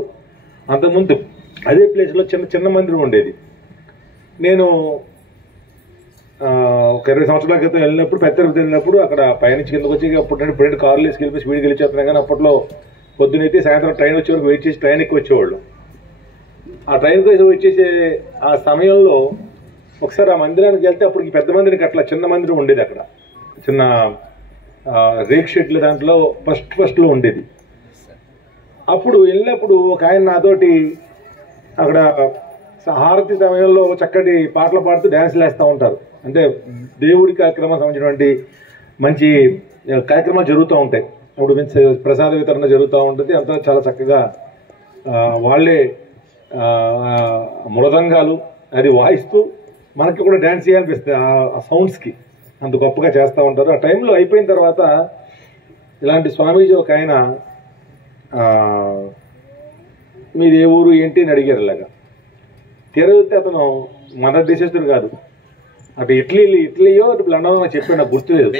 అంతకుముందు అదే ప్లేస్లో చిన్న చిన్న మందిరం ఉండేది. నేను ఒక 20 సంవత్సరాల క్రితం వెళ్ళినప్పుడు, పెద్ద తిరుపతి వెళ్ళినప్పుడు అక్కడ పైనుంచి కిందకు వచ్చి అప్పుడు కార్లు వేసుకెళ్ళి స్పీడ్కి వెళ్ళిపోతున్నాం. కానీ అప్పట్లో పొద్దునైతే సాయంత్రం ట్రైన్ వచ్చే వరకు వెయిట్ చేసి ట్రైన్ ఎక్కి వచ్చేవాళ్ళు. ఆ ట్రైన్ కోసం వచ్చేసే ఆ సమయంలో ఒకసారి ఆ మందిరానికి వెళ్తే అప్పటికి పెద్ద మందిరానికి అట్లా చిన్న మందిరం ఉండేది. అక్కడ చిన్న రేక్ షెడ్ల దాంట్లో ఫస్ట్లో ఉండేది. అప్పుడు వెళ్ళినప్పుడు ఒక ఆయన నాతోటి అక్కడ హారతి సమయంలో చక్కటి పాటలు పాడుతూ డ్యాన్స్లు వేస్తూ ఉంటారు. అంటే దేవుడి కార్యక్రమం సంబంధించినటువంటి మంచి కార్యక్రమాలు జరుగుతూ ఉంటాయి. అప్పుడు ప్రసాద వితరణ జరుగుతూ ఉంటుంది. అంతా చాలా చక్కగా వాళ్ళే మృదంగాలు అది వాయిస్తూ మనకి కూడా డ్యాన్స్ చేయాలనిపిస్తుంది. ఆ సౌండ్స్కి అంత గొప్పగా చేస్తూ ఉంటారు. ఆ టైంలో అయిపోయిన తర్వాత ఇలాంటి స్వామీజీ ఒక ఆయన మీది ఏ ఊరు ఏంటి అని అడిగారు. ఇలాగా తెరవితే అతను మన దేశస్తుడు కాదు, అటు ఇటలీయో అటు లండన్ అని చెప్పాడు, నాకు గుర్తులేదు.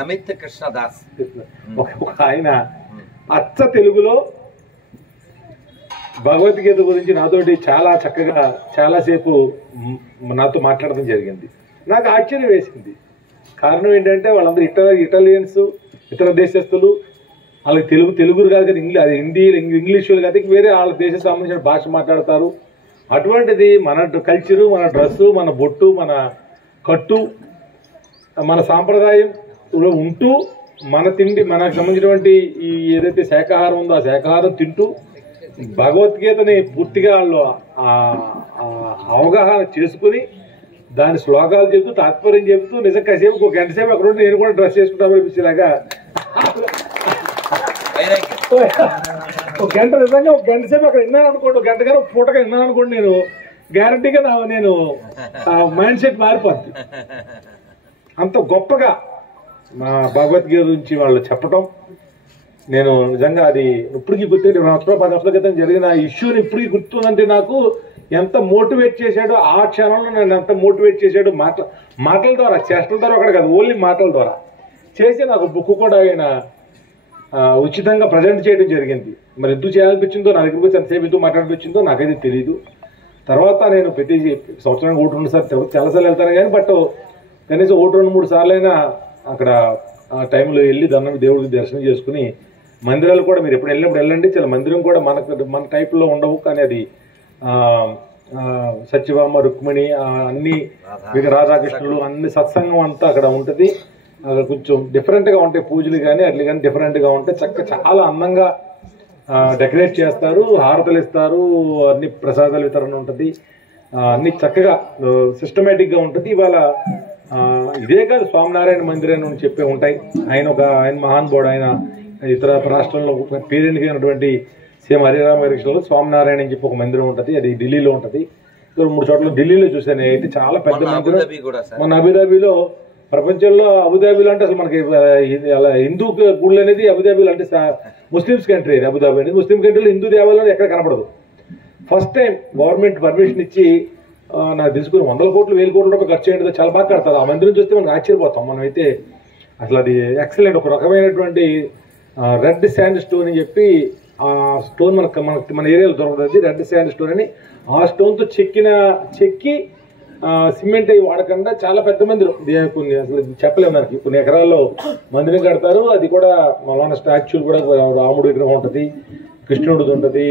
అమిత్ కృష్ణదాస్ ఒక ఆయన అచ్చ తెలుగులో భగవద్గీత గురించి నాతోటి చాలా చక్కగా చాలాసేపు నాతో మాట్లాడడం జరిగింది. నాకు ఆశ్చర్యం వేసింది. కారణం ఏంటంటే వాళ్ళందరూ ఇటాలియన్స్, ఇతర దేశస్తులు. వాళ్ళకి తెలుగు కాదు కదా, అది ఇంగ్లీష్ కాదు, వేరే వాళ్ళ దేశం సంబంధించిన భాష మాట్లాడతారు. అటువంటిది మన కల్చరు, మన డ్రెస్సు, మన బొట్టు, మన కట్టు, మన సాంప్రదాయంలో ఉంటూ మన తిండి, మనకు సంబంధించినటువంటి ఈ ఏదైతే శాకాహారం ఉందో ఆ శాకాహారం తింటూ భగవద్గీతని పూర్తిగా వాళ్ళు అవగాహన చేసుకుని దాని శ్లోకాలు చెబుతూ తాత్పర్యం చెబుతూ నిజంగా కాసేపు ఒక గంట సేపు అక్కడ నేను కూడా డ్రెస్ చేసుకుంటాను అనిపించేలాగా ఒక గంట నిజంగా ఒక గంట సేపు అక్కడ విన్నాను అనుకోండి, ఒక గంట గారు పూటగా విన్నాను అనుకోండి, నేను గ్యారంటీగా నేను మైండ్ సెట్ మారిపోద్ది. అంత గొప్పగా మా భగవద్గీత గురించి వాళ్ళు చెప్పటం నేను నిజంగా అది ఇప్పటికీ గుర్తు. 10 సంవత్సరాల క్రితం జరిగిన ఇష్యూని ఇప్పటికీ గుర్తుందంటే నాకు ఎంత మోటివేట్ చేశాడో, ఆ క్షణంలో నన్ను ఎంత మోటివేట్ చేశాడో మాటల ద్వారా, చేష్టల ద్వారా అక్కడ కాదు, ఓన్లీ మాటల ద్వారా చేసి నాకు బుక్ కూడా ఆయన ఉచితంగా ప్రజెంట్ చేయడం జరిగింది. మరి ఎందుకు చేయాలనిపించిందో, నా దగ్గరికి వచ్చి ఎంతసేపు ఎందుకు మాట్లాడిపించిందో నాకైతే తెలియదు. తర్వాత నేను ప్రతి సంవత్సరానికి 1-2 సార్లు చాలాసార్లు వెళ్తాను కానీ బట్ కనీసం 1-2-3 సార్లైనా అక్కడ ఆ టైంలో వెళ్ళి దేవుడికి దర్శనం చేసుకుని, మందిరాలు కూడా మీరు ఎప్పుడు వెళ్ళినప్పుడు వెళ్ళండి. చాలా మందిరం కూడా మన టైప్లో ఉండవు, కానీ అది సత్యభామ, రుక్మిణి, అన్ని రాధాకృష్ణులు, అన్ని సత్సంగం అంతా అక్కడ ఉంటుంది. అక్కడ కొంచెం డిఫరెంట్గా ఉంటాయి పూజలు కానీ అట్లా కానీ డిఫరెంట్గా ఉంటాయి. చాలా అందంగా డెకరేట్ చేస్తారు, హారతలు ఇస్తారు, అన్ని ప్రసాదాల వితరణ ఉంటుంది, అన్ని చక్కగా సిస్టమేటిక్గా ఉంటుంది. ఇవాళ ఇదే కాదు, స్వామినారాయణ మందిరం అని చెప్పే ఉంటాయి. ఆయన మహానుభావుడు. ఆయన ఇతర రాష్ట్రంలో పేరెంట్కి సీఎం హరిరామకృష్ణలో స్వామినారాయణ అని చెప్పి ఒక మందిరం ఉంటుంది. అది ఢిల్లీలో ఉంటుంది. 3 చోట్ల ఢిల్లీలో చూసాను అయితే చాలా పెద్ద మందిరం. మన అబుదాబిలో, ప్రపంచంలో అబుదాబిలో అంటే అసలు మనకి అలా హిందూ గుళ్ళు అనేది అబుదాబిలో అంటే ముస్లిమ్స్ కంట్రీ. అది అబుదాబి అనేది ముస్లిం కంట్రీలో హిందూ దేవాలయం ఎక్కడ కనపడదు. ఫస్ట్ టైం గవర్నమెంట్ పర్మిషన్ ఇచ్చి నాకు తెలుసుకుని 100 కోట్లు 1000 కోట్ల రూపాయలు ఖర్చు చేయడం చాలా బాగా కడతారు. ఆ మందిరం చూస్తే మనకు ఆశ్చర్యపోతాం. మనం అయితే అసలు అది ఎక్సలెంట్. ఒక రకమైనటువంటి రెడ్ శాండ్ స్టోన్ అని చెప్పి ఆ స్టోన్ మన ఏరియాలో దొరుకుతుంది. రెడ్ శాండ్ స్టోన్ అని ఆ స్టోన్తో చెక్కి సిమెంట్ అవి వాడకుండా చాలా పెద్ద మందిరం. కొన్ని అసలు చెప్పలేము దానికి. కొన్ని ఎకరాల్లో మందిరం కడతారు. అది కూడా మన స్టాచ్యూలు కూడా రాముడి విగ్రహం ఉంటుంది, కృష్ణుడిది ఉంటుంది,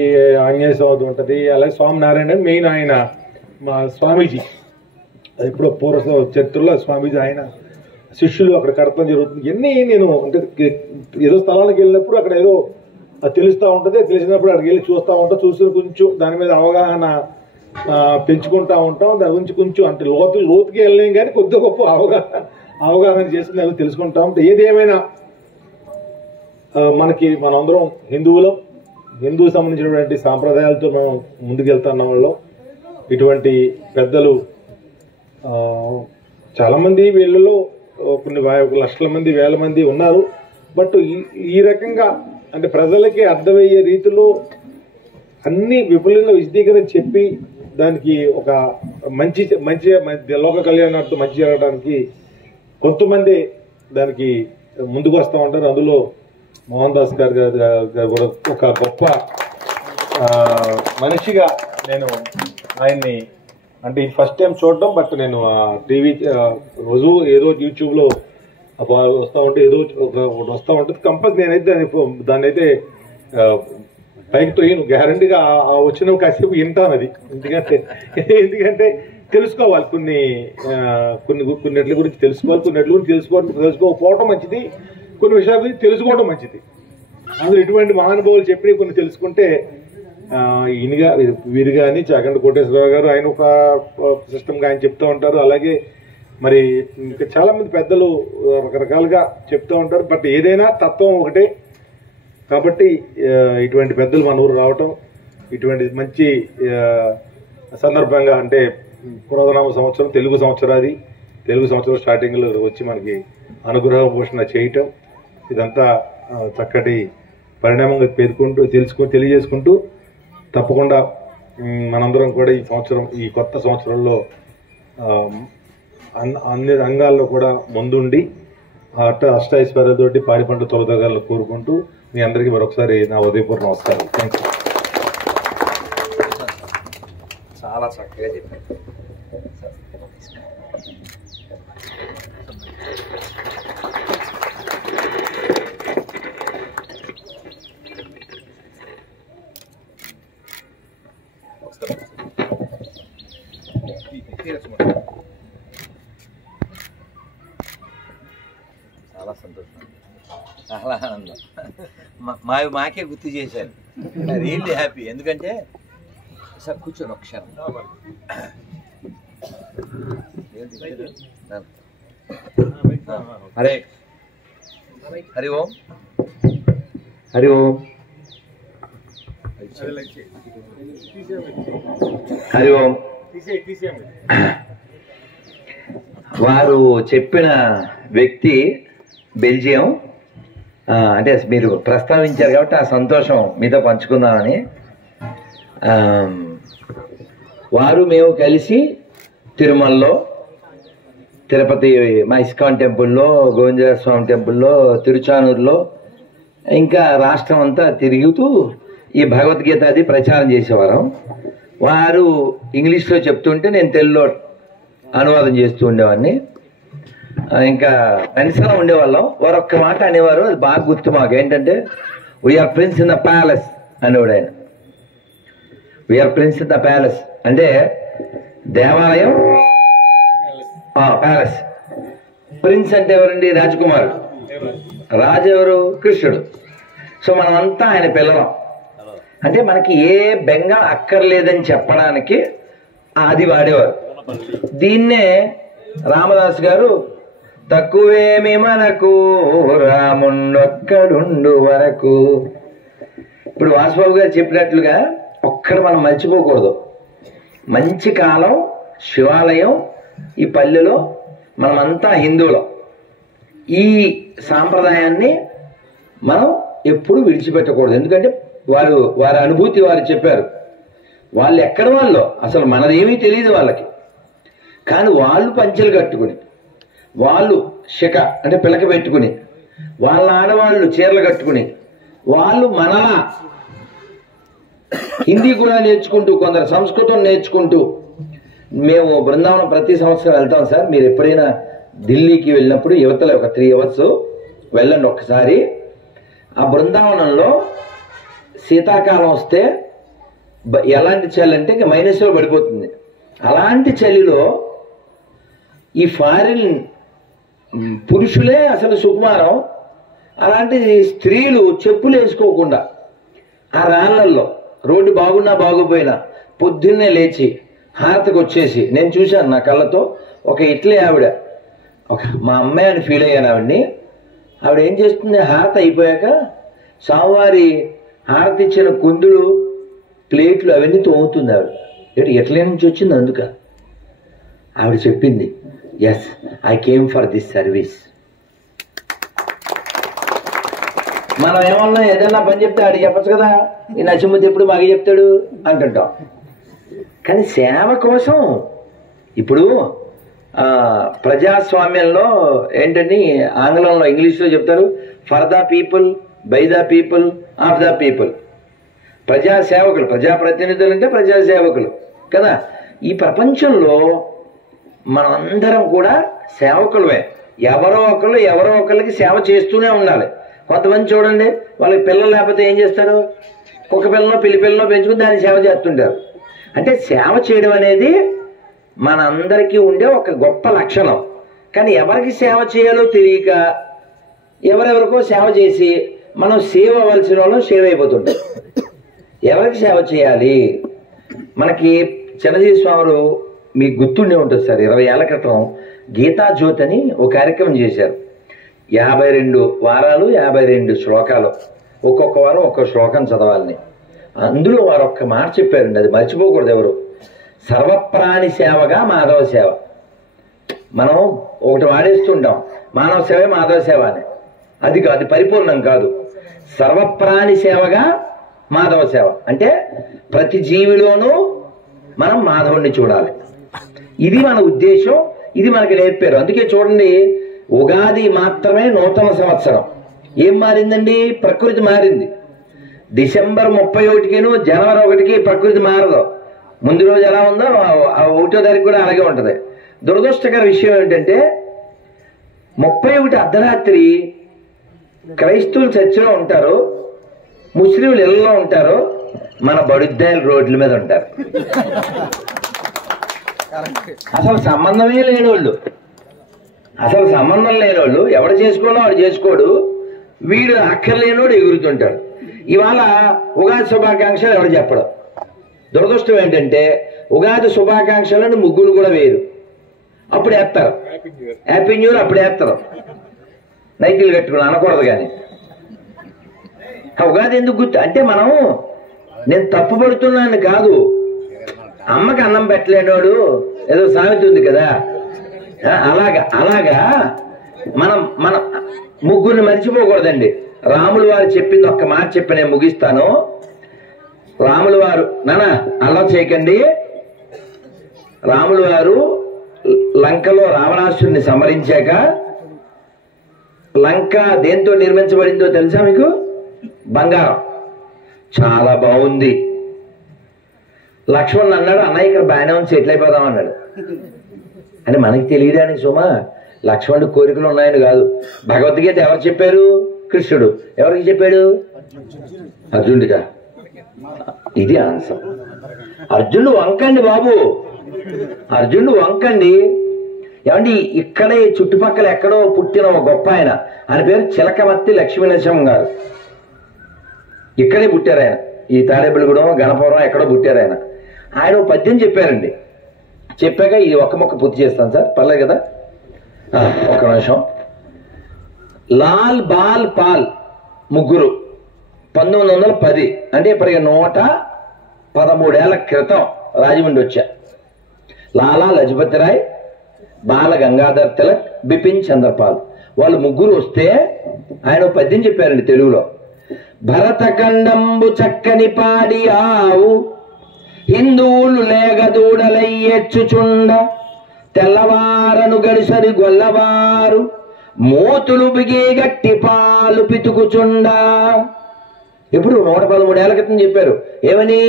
ఆంజనేయ స్వామిది ఉంటుంది, అలాగే స్వామినారాయణ మెయిన్ ఆయన మా స్వామీజీ. అది ఇప్పుడు పూర్వ చరిత్రలో స్వామీజీ ఆయన శిష్యులు అక్కడ కడతాం జరుగుతుంది. ఇవన్నీ నేను అంటే ఏదో స్థలానికి వెళ్ళినప్పుడు అక్కడ ఏదో తెలుస్తూ ఉంటుంది. తెలిసినప్పుడు అక్కడికి వెళ్ళి చూస్తూ ఉంటాం. చూసి కొంచెం దాని మీద అవగాహన పెంచుకుంటూ ఉంటాం. దాని గురించి కొంచెం అంటే లోతుకి వెళ్ళలేం కానీ కొద్ది గొప్ప అవగాహన చేసుకుని అవి తెలుసుకుంటాం. ఏదేమైనా మనందరం హిందువులం. హిందూ సంబంధించినటువంటి సాంప్రదాయాలతో మనం ముందుకెళ్తున్న వాళ్ళు. ఇటువంటి పెద్దలు చాలామంది వీళ్ళలో కొన్ని లక్షల మంది, వేల మంది ఉన్నారు. బట్ ఈ రకంగా అంటే ప్రజలకి అర్థమయ్యే రీతిలో అన్ని విపులంగా విశదీకరణ చెప్పి దానికి ఒక మంచి లోక కళ్యాణార్థం మంచి జరగడానికి కొంతమంది దానికి ముందుకు వస్తూ ఉంటారు. అందులో మోహన్ దాస్ గారు కూడా ఒక గొప్ప మనిషిగా నేను ఆయన్ని అంటే ఇది ఫస్ట్ టైం చూడడం, బట్ నేను టీవీ రోజు ఏదో యూట్యూబ్లో వస్తూ ఉంటే ఏదో ఒకటి వస్తూ ఉంటుంది. కంపల్సరీ నేనైతే దాన్ని అయితే పైకి తోయను, గ్యారంటీగా వచ్చిన కాసేపు వింటాను అది. ఎందుకంటే తెలుసుకోవాలి, కొన్నిట్ల గురించి తెలుసుకోవాలి, కొన్నిట్ల గురించి తెలుసుకోకపోవడం మంచిది, కొన్ని విషయాల గురించి తెలుసుకోవడం మంచిది. అందులో ఇటువంటి మహానుభావులు చెప్పి కొన్ని తెలుసుకుంటే వీరు కానీ చాగంటి కోటేశ్వరరావు గారు ఆయన ఒక సిస్టమ్గా ఆయన చెప్తూ ఉంటారు. అలాగే మరి ఇంకా చాలా మంది పెద్దలు రకరకాలుగా చెప్తూ ఉంటారు. బట్ ఏదైనా తత్వం ఒకటే కాబట్టి ఇటువంటి పెద్దలు మన ఊరు రావటం, ఇటువంటి మంచి సందర్భంగా అంటే పురాతనామ సంవత్సరం తెలుగు సంవత్సరం స్టార్టింగ్లో వచ్చి మనకి అనుగ్రహ పోషణ చేయటం, ఇదంతా చక్కటి పరిణామంగా తెలియజేసుకుంటూ తప్పకుండా మనందరం కూడా ఈ కొత్త సంవత్సరంలో అన్ని రంగాల్లో కూడా ముందుండి అష్టైశ్వర్యాలతోటి పాడి పంట తొలదగాలను కోరుకుంటూ మీ అందరికీ మరొకసారి నా ఉదయపూర్వ నమస్కారం. Thank you. చాలా చక్కగా చెప్పారు. చాలా సంతోషం, చాలా ఆనందం. మాకే గుర్తు చేశారు. Really happy. ఎందుకంటే సార్ కూర్చోండి ఒక క్షణం. హరే హరి ఓం, హరి ఓం, హరి ఓం. వారు చెప్పిన వ్యక్తి బెల్జియం. అంటే మీరు ప్రస్తావించారు కాబట్టి ఆ సంతోషం మీతో పంచుకుందామని. వారు మేము కలిసి తిరుమలలో, తిరుపతి మా ఇస్కాన్ టెంపుల్లో, గోవిందరాజ స్వామి టెంపుల్లో, తిరుచానూరులో, ఇంకా రాష్ట్రం అంతా తిరుగుతూ ఈ భగవద్గీత అది ప్రచారం చేసేవారు. వారు ఇంగ్లీష్లో చెప్తుంటే నేను తెలుగులో అనువాదం చేస్తూ ఉండేవాడిని. ఇంకా ఫ్రెండ్స్గా ఉండేవాళ్ళం. వారు ఒక్క మాట అనేవారు, అది బాగా గుర్తు మాకు. ఏంటంటే we are prince in the palace అనేవాడు ఆయన. We are prince in the palace అంటే దేవాలయం, ప్యాలెస్. ప్రిన్స్ అంటే ఎవరండి? రాజకుమారుడు. రాజు ఎవరు? కృష్ణుడు. సో మనమంతా ఆయన పిల్లలం. అంటే మనకి ఏ బెంగ అక్కర్లేదని చెప్పడానికి అది వాడేవారు. దీన్నే రామదాస్ గారు తక్కువేమి మనకు రాముండొక్కడుండు వరకు. ఇప్పుడు వాసుబాబు గారు చెప్పినట్లుగా ఒక్కడ మనం మర్చిపోకూడదు. మంచి కాలం, శివాలయం, ఈ పల్లెలో మనమంతా హిందువులం. ఈ సాంప్రదాయాన్ని మనం ఎప్పుడు విడిచిపెట్టకూడదు. ఎందుకంటే వారి అనుభూతి వారు చెప్పారు. వాళ్ళు ఎక్కడ వాళ్ళు అసలు మనదేమీ తెలియదు వాళ్ళకి. కానీ వాళ్ళు పంచెలు కట్టుకుని, వాళ్ళు శిఖ అంటే పిలక పెట్టుకుని, వాళ్ళ ఆడవాళ్ళు చీరలు కట్టుకుని, వాళ్ళు మనలా హిందీ కూడా నేర్చుకుంటూ, కొందరు సంస్కృతం నేర్చుకుంటూ. మేము బృందావనం ప్రతి సంవత్సరం వెళ్తాం సార్. మీరు ఎప్పుడైనా ఢిల్లీకి వెళ్ళినప్పుడు యువతల ఒక 3 hours వెళ్ళండి ఒక్కసారి. ఆ బృందావనంలో శీతాకాలం వస్తే ఎలాంటి చలి అంటే ఇంకా మైనస్లో పడిపోతుంది. అలాంటి చలిలో ఈ ఫారిన్ పురుషులే అసలు సుకుమారం. అలాంటి స్త్రీలు చెప్పులు వేసుకోకుండా ఆ రాళ్ళల్లో రోడ్డు బాగున్నా బాగోపోయినా పొద్దున్నే లేచి హారతికి వచ్చేసి, నేను చూశాను నా కళ్ళతో. ఒక ఇట్లీ ఆవిడ, మా అమ్మాయి అని ఫీల్ అయ్యాను ఆవిడ్ని. ఆవిడ ఏం చేస్తుంది, హారతి అయిపోయాక స్వామివారి హారతి ఇచ్చిన కుందులు, ప్లేట్లు అవన్నీ తోముతుంది ఆవిడ. ఎట్లే నుంచి వచ్చింది అందుక. ఆవిడ చెప్పింది, yes I came for this service. మనం ఏమన్నా ఏదన్నా పని చెప్తే ఆడికి చెప్పచ్చు కదా, ఈ నచ్చిమూర్తి ఎప్పుడు మాకు చెప్తాడు అంటుంటాం. కానీ సేవ కోసం ఇప్పుడు ప్రజాస్వామ్యంలో ఏంటని ఆంగ్లంలో, ఇంగ్లీష్లో చెప్తారు, for the people, by the people, of the people. ప్రజాసేవకులు, ప్రజాప్రతినిధులు అంటే ప్రజాసేవకులు కదా. ఈ ప్రపంచంలో మనమందరం కూడా సేవకులమే. ఎవరో ఒకరికి సేవ చేస్తూనే ఉండాలి. కొంతమంది చూడండి, వాళ్ళకి పిల్లలు లేకపోతే ఏం చేస్తారు, కుక్క పిల్లలో పిల్లి పిల్లలో పెంచుకుని దాన్ని సేవ చేస్తుంటారు. అంటే సేవ చేయడం అనేది మన అందరికీ ఉండే ఒక గొప్ప లక్షణం. కానీ ఎవరికి సేవ చేయాలో తెలియక ఎవరెవరికో సేవ చేసి మనం సేవ్ అవ్వాల్సిన వాళ్ళం సేవ్ అయిపోతుంటాం. ఎవరికి సేవ చేయాలి? మనకి చిన్నజీవి స్వామి మీకు గుర్తుండే ఉంటుంది సార్, 20 ఏళ్ల క్రితం గీతా జ్యోతి అని ఒక కార్యక్రమం చేశారు. 52 వారాలు 52 శ్లోకాలు, ఒక్కొక్క వారం ఒక్కొక్క శ్లోకం చదవాలని. అందులో వారు ఒక్క మాట చెప్పారండి, అది మర్చిపోకూడదు ఎవరు. సర్వప్రాణి సేవగా మాధవ సేవ. మనం ఒకటి వాడేస్తుంటాం, మానవ సేవే మాధవ సేవ అని. అది కాదు, పరిపూర్ణం కాదు. సర్వప్రాణి సేవగా మాధవ సేవ అంటే ప్రతి జీవిలోనూ మనం మాధవుణ్ణి చూడాలి. ఇది మన ఉద్దేశం, ఇది మనకి నేర్పారు. అందుకే చూడండి, ఉగాది మాత్రమే నూతన సంవత్సరం. ఏం మారిందండి? ప్రకృతి మారింది. డిసెంబర్ 31కిను జనవరి 1కి ప్రకృతి మారదు. ముందు రోజు ఎలా ఉందో ఆ 1వ తారీఖు కూడా అలాగే ఉంటుంది. దురదృష్టకర విషయం ఏంటంటే 31 అర్ధరాత్రి క్రైస్తవులు చర్చిలో ఉంటారు, ముస్లింలు ఇళ్లలో ఉంటారు, మన బడుద్దాయిలు రోడ్ల మీద ఉంటారు. అసలు సంబంధమే లేనివాళ్ళు, ఎవడు చేసుకోవాలో వాడు చేసుకోడు, వీడు అక్కర్లేనోడు ఎగురుతుంటాడు. ఇవాళ ఉగాది శుభాకాంక్షలు ఎవడు చెప్పడం. దురదృష్టం ఏంటంటే ఉగాది శుభాకాంక్షలను ముగ్గులు కూడా వేరు, అప్పుడు వేస్తారు. హ్యాపీ న్యూ ఇయర్ అప్పుడు వేస్తారు, నైటీలు కట్టుకుని అనకూడదు. కానీ ఉగాది ఎందుకు గుర్తు అంటే నేను తప్పు పడుతున్నాను కాదు, అమ్మకి అన్నం పెట్టలేనోడు ఏదో సామెత ఉంది కదా, అలాగా మన ముగ్గురిని మర్చిపోకూడదండి. రాములు వారు చెప్పింది ఒక్క మాట చెప్పి నేను ముగిస్తాను. రాములు వారు అలా చేయకండి. రాములు వారు లంకలో రావణాసురుని సంహరించాక లంక దేంతో నిర్మించబడిందో తెలుసా మీకు? బంగారం. చాలా బాగుంది. లక్ష్మణ్ అన్నాడు, అన్నయ్య ఇక్కడ బాగానే ఉంది, సెటిల్ అయిపోదాం అన్నాడు. అని మనకి తెలియడానికి సుమా, లక్ష్మణుడి కోరికలు ఉన్నాయని కాదు. భగవద్గీత ఎవరు చెప్పారు? కృష్ణుడు. ఎవరికి చెప్పాడు? అర్జునుడిగా. ఇది ఆన్సర్. అర్జునుడు వంకండి బాబు, అర్జునుడు వంకండి. ఏమండి, ఇక్కడే చుట్టుపక్కల ఎక్కడో పుట్టిన ఒక గొప్ప ఆయన పేరు చిలకమర్తి లక్ష్మీనరసింహం గారు. ఇక్కడే పుట్టారు ఆయన, ఈ తాడేపల్లిగూడెం గణపురం ఎక్కడో పుట్టారు ఆయన. ఆయన ఒక పద్యం చెప్పారండి. చెప్పాక ఈ ఒక్క మొక్క పూర్తి చేస్తాను సార్, పర్లేదు కదా? ఒక్క నిమిషం. లాల్ బాల్ పాల్ ముగ్గురు 1910 అంటే ఇప్పటికి 113 ఏళ్ల క్రితం రాజమండ్రి వచ్చా. లాలా లజపతి రాయ్, బాల గంగాధర్ తిలక్, బిపిన్ చంద్రపాల్, వాళ్ళు ముగ్గురు వస్తే ఆయన పద్యం చెప్పారండి తెలుగులో. భరతఖండంబు చక్కని పాడి ఆవు, హిందువులు లేగదూడలయ్యెచ్చుచుండ, తెల్లవారను గడిసరి గొల్లవారు, మోతులు బిగి గట్టి పాలు పితుకుచుండ. ఇప్పుడు 113 ఏళ్ల క్రితం చెప్పారు. ఏమని?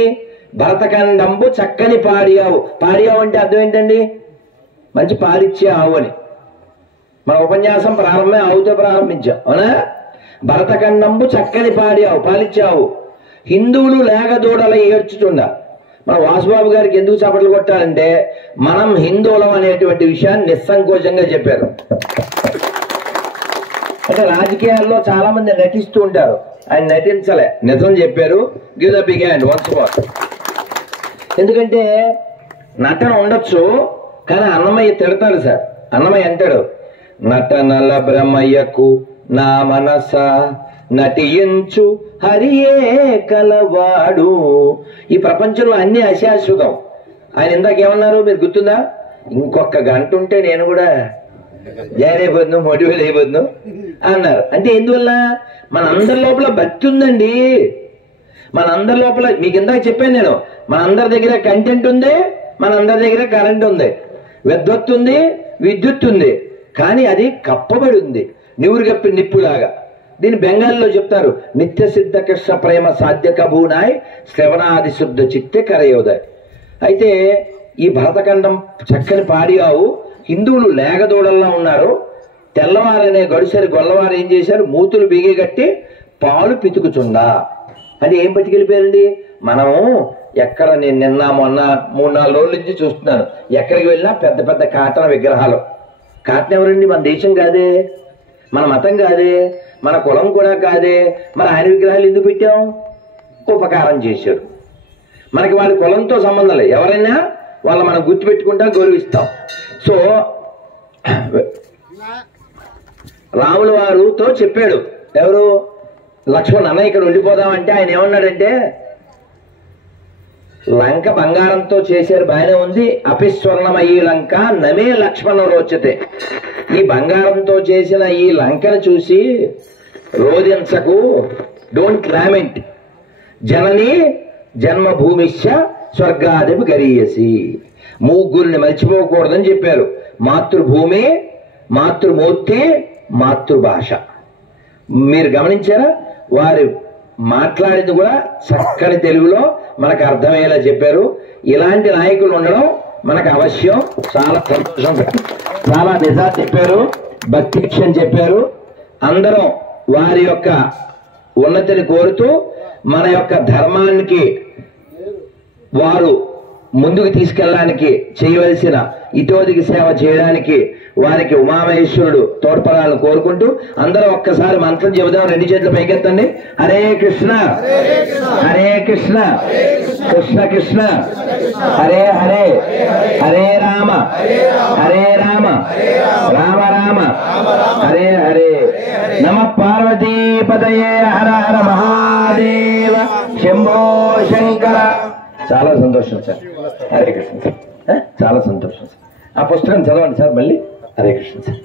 భరతఖండంబు చక్కని పాడి ఆవు. పాడి ఆవు అంటే అర్థం ఏంటండి? మంచి పాలిచ్చే ఆవు అని. మన ఉపన్యాసం ప్రారంభమే ఆవుతో ప్రారంభించాం, అవునా? భరతఖండంబు చక్కని పాడి ఆవు, పాలిచ్చే ఆవు, హిందువులు లేగదూడల ఏడ్చుచుండ. మన వాసుబాబు గారికి ఎందుకు చప్పట్లు కొట్టాలంటే మనం హిందువులం అనేటువంటి విషయాన్ని నిస్సంకోచంగా చెప్పారు. అంటే రాజకీయాల్లో చాలా మంది నటిస్తూ ఉంటారు, ఆయన నటించలే, నిజం చెప్పారు. Give the big hand once more. ఎందుకంటే నటన ఉండొచ్చు, కానీ అన్నమయ్య తిడతాడు సార్. అన్నమయ్య అంటాడు, నటనల బ్రహ్మయ్యకు నా మనస నటించు హరియే కలవాడు. ఈ ప్రపంచంలో అన్ని అశాశ్వతం. ఆయన ఇందాకేమన్నారు మీరు గుర్తుందా? ఇంకొక గంట ఉంటే నేను కూడా జాయిన్ అయిపోతున్నాం, మోటివేట్ అయిపోతున్నాం అన్నారు. అంటే ఎందువల్ల? మన అందరి లోపల భక్తి ఉందండి. మన అందరి లోపల మీకు ఇందాక చెప్పాను నేను, మన అందరి దగ్గర కంటెంట్ ఉంది, మన అందరి దగ్గర కరెంట్ ఉంది, విద్యుత్ ఉంది, విద్యుత్ ఉంది. కానీ అది కప్పబడి ఉంది, నివురు కప్పి నిప్పులాగా. దీన్ని బెంగాలీలో చెప్తారు, నిత్య సిద్ధ కృష్ణ ప్రేమ సాధ్య కభూనాయ్ శ్రవణాది శుద్ధ చిత్తే కరయోదయ్. అయితే ఈ భరతఖండం చక్కని పాడియావు హిందువులు లేగదూడల్లా ఉన్నారు. తెల్లవారనే గడుసరి గొల్లవారు ఏం చేశారు, మూతులు బిగిగట్టి పాలు పితుకుచుండా. అది ఏం పట్టుకెళ్ళిపోయారండి. మనము ఎక్కడ నేను నిన్న మొన్న 3-4 రోజుల నుంచి చూస్తున్నాను, ఎక్కడికి వెళ్ళినా పెద్ద పెద్ద కాటన విగ్రహాలు. కాటన ఎవరండి? మన దేశం కాదే, మన మతం కాదే, మన కులం కూడా కాదే. మరి ఆయన విగ్రహాలు ఎందుకు పెట్టాం? ఉపకారం చేశాడు. మనకి వాళ్ళ కులంతో సంబంధం లేదు, ఎవరైనా వాళ్ళ మనం గుర్తుపెట్టుకుంటా గౌరవిస్తాం. సో రాముల వారితో చెప్పాడు ఎవరు, లక్ష్మణ్ అన్న ఇక్కడ ఉండిపోదామంటే ఆయన ఏమన్నాడంటే, లంక బంగారంతో చేశారు బాగానే ఉంది, అపిస్వర్ణమయ్యి లంక నమే లక్ష్మణ రోచతే. ఈ బంగారంతో చేసిన ఈ లంకను చూసి రోదించకు, డోంట్ లామెంట్, జనని జన్మభూమిశ్చ స్వర్గాదిపి గరీయసి. ముగ్గురిని మర్చిపోకూడదని చెప్పారు, మాతృభూమి, మాతృమూర్తి, మాతృభాష. మీరు గమనించారా? వారి మాట్లాడింది కూడా చక్కని తెలుగులో మనకు అర్థమయ్యేలా చెప్పారు. ఇలాంటి నాయకులు ఉండడం మనకు అవశ్యం. చాలా సంతోషం. చాలా నిజాలు చెప్పారు, భక్తి విషయం చెప్పారు. అందరం వారి యొక్క ఉన్నతిని కోరుతూ మన యొక్క ధర్మానికి వారు ముందుకు తీసుకెళ్ళడానికి చేయవలసిన ఇతోదికి సేవ చేయడానికి వారికి ఉమామహేశ్వరుడు తోడ్పడాలని కోరుకుంటూ అందరూ ఒక్కసారి మంత్రం చెబుదాం. 2 చేతులు పైకెత్తండి. హరే కృష్ణ హరే కృష్ణ కృష్ణ కృష్ణ హరే హరే, హరే రామ హరే రామ రామ రామ హరే హరే. నమ పార్వతీపతయే హర హర మహాదేవ శంభో శంకర. చాలా సంతోషం సార్. హరే కృష్ణ సార్. చాలా సంతోషం సార్. ఆ పుస్తకం చదవండి సార్ మళ్ళీ. హరే కృష్ణ సార్.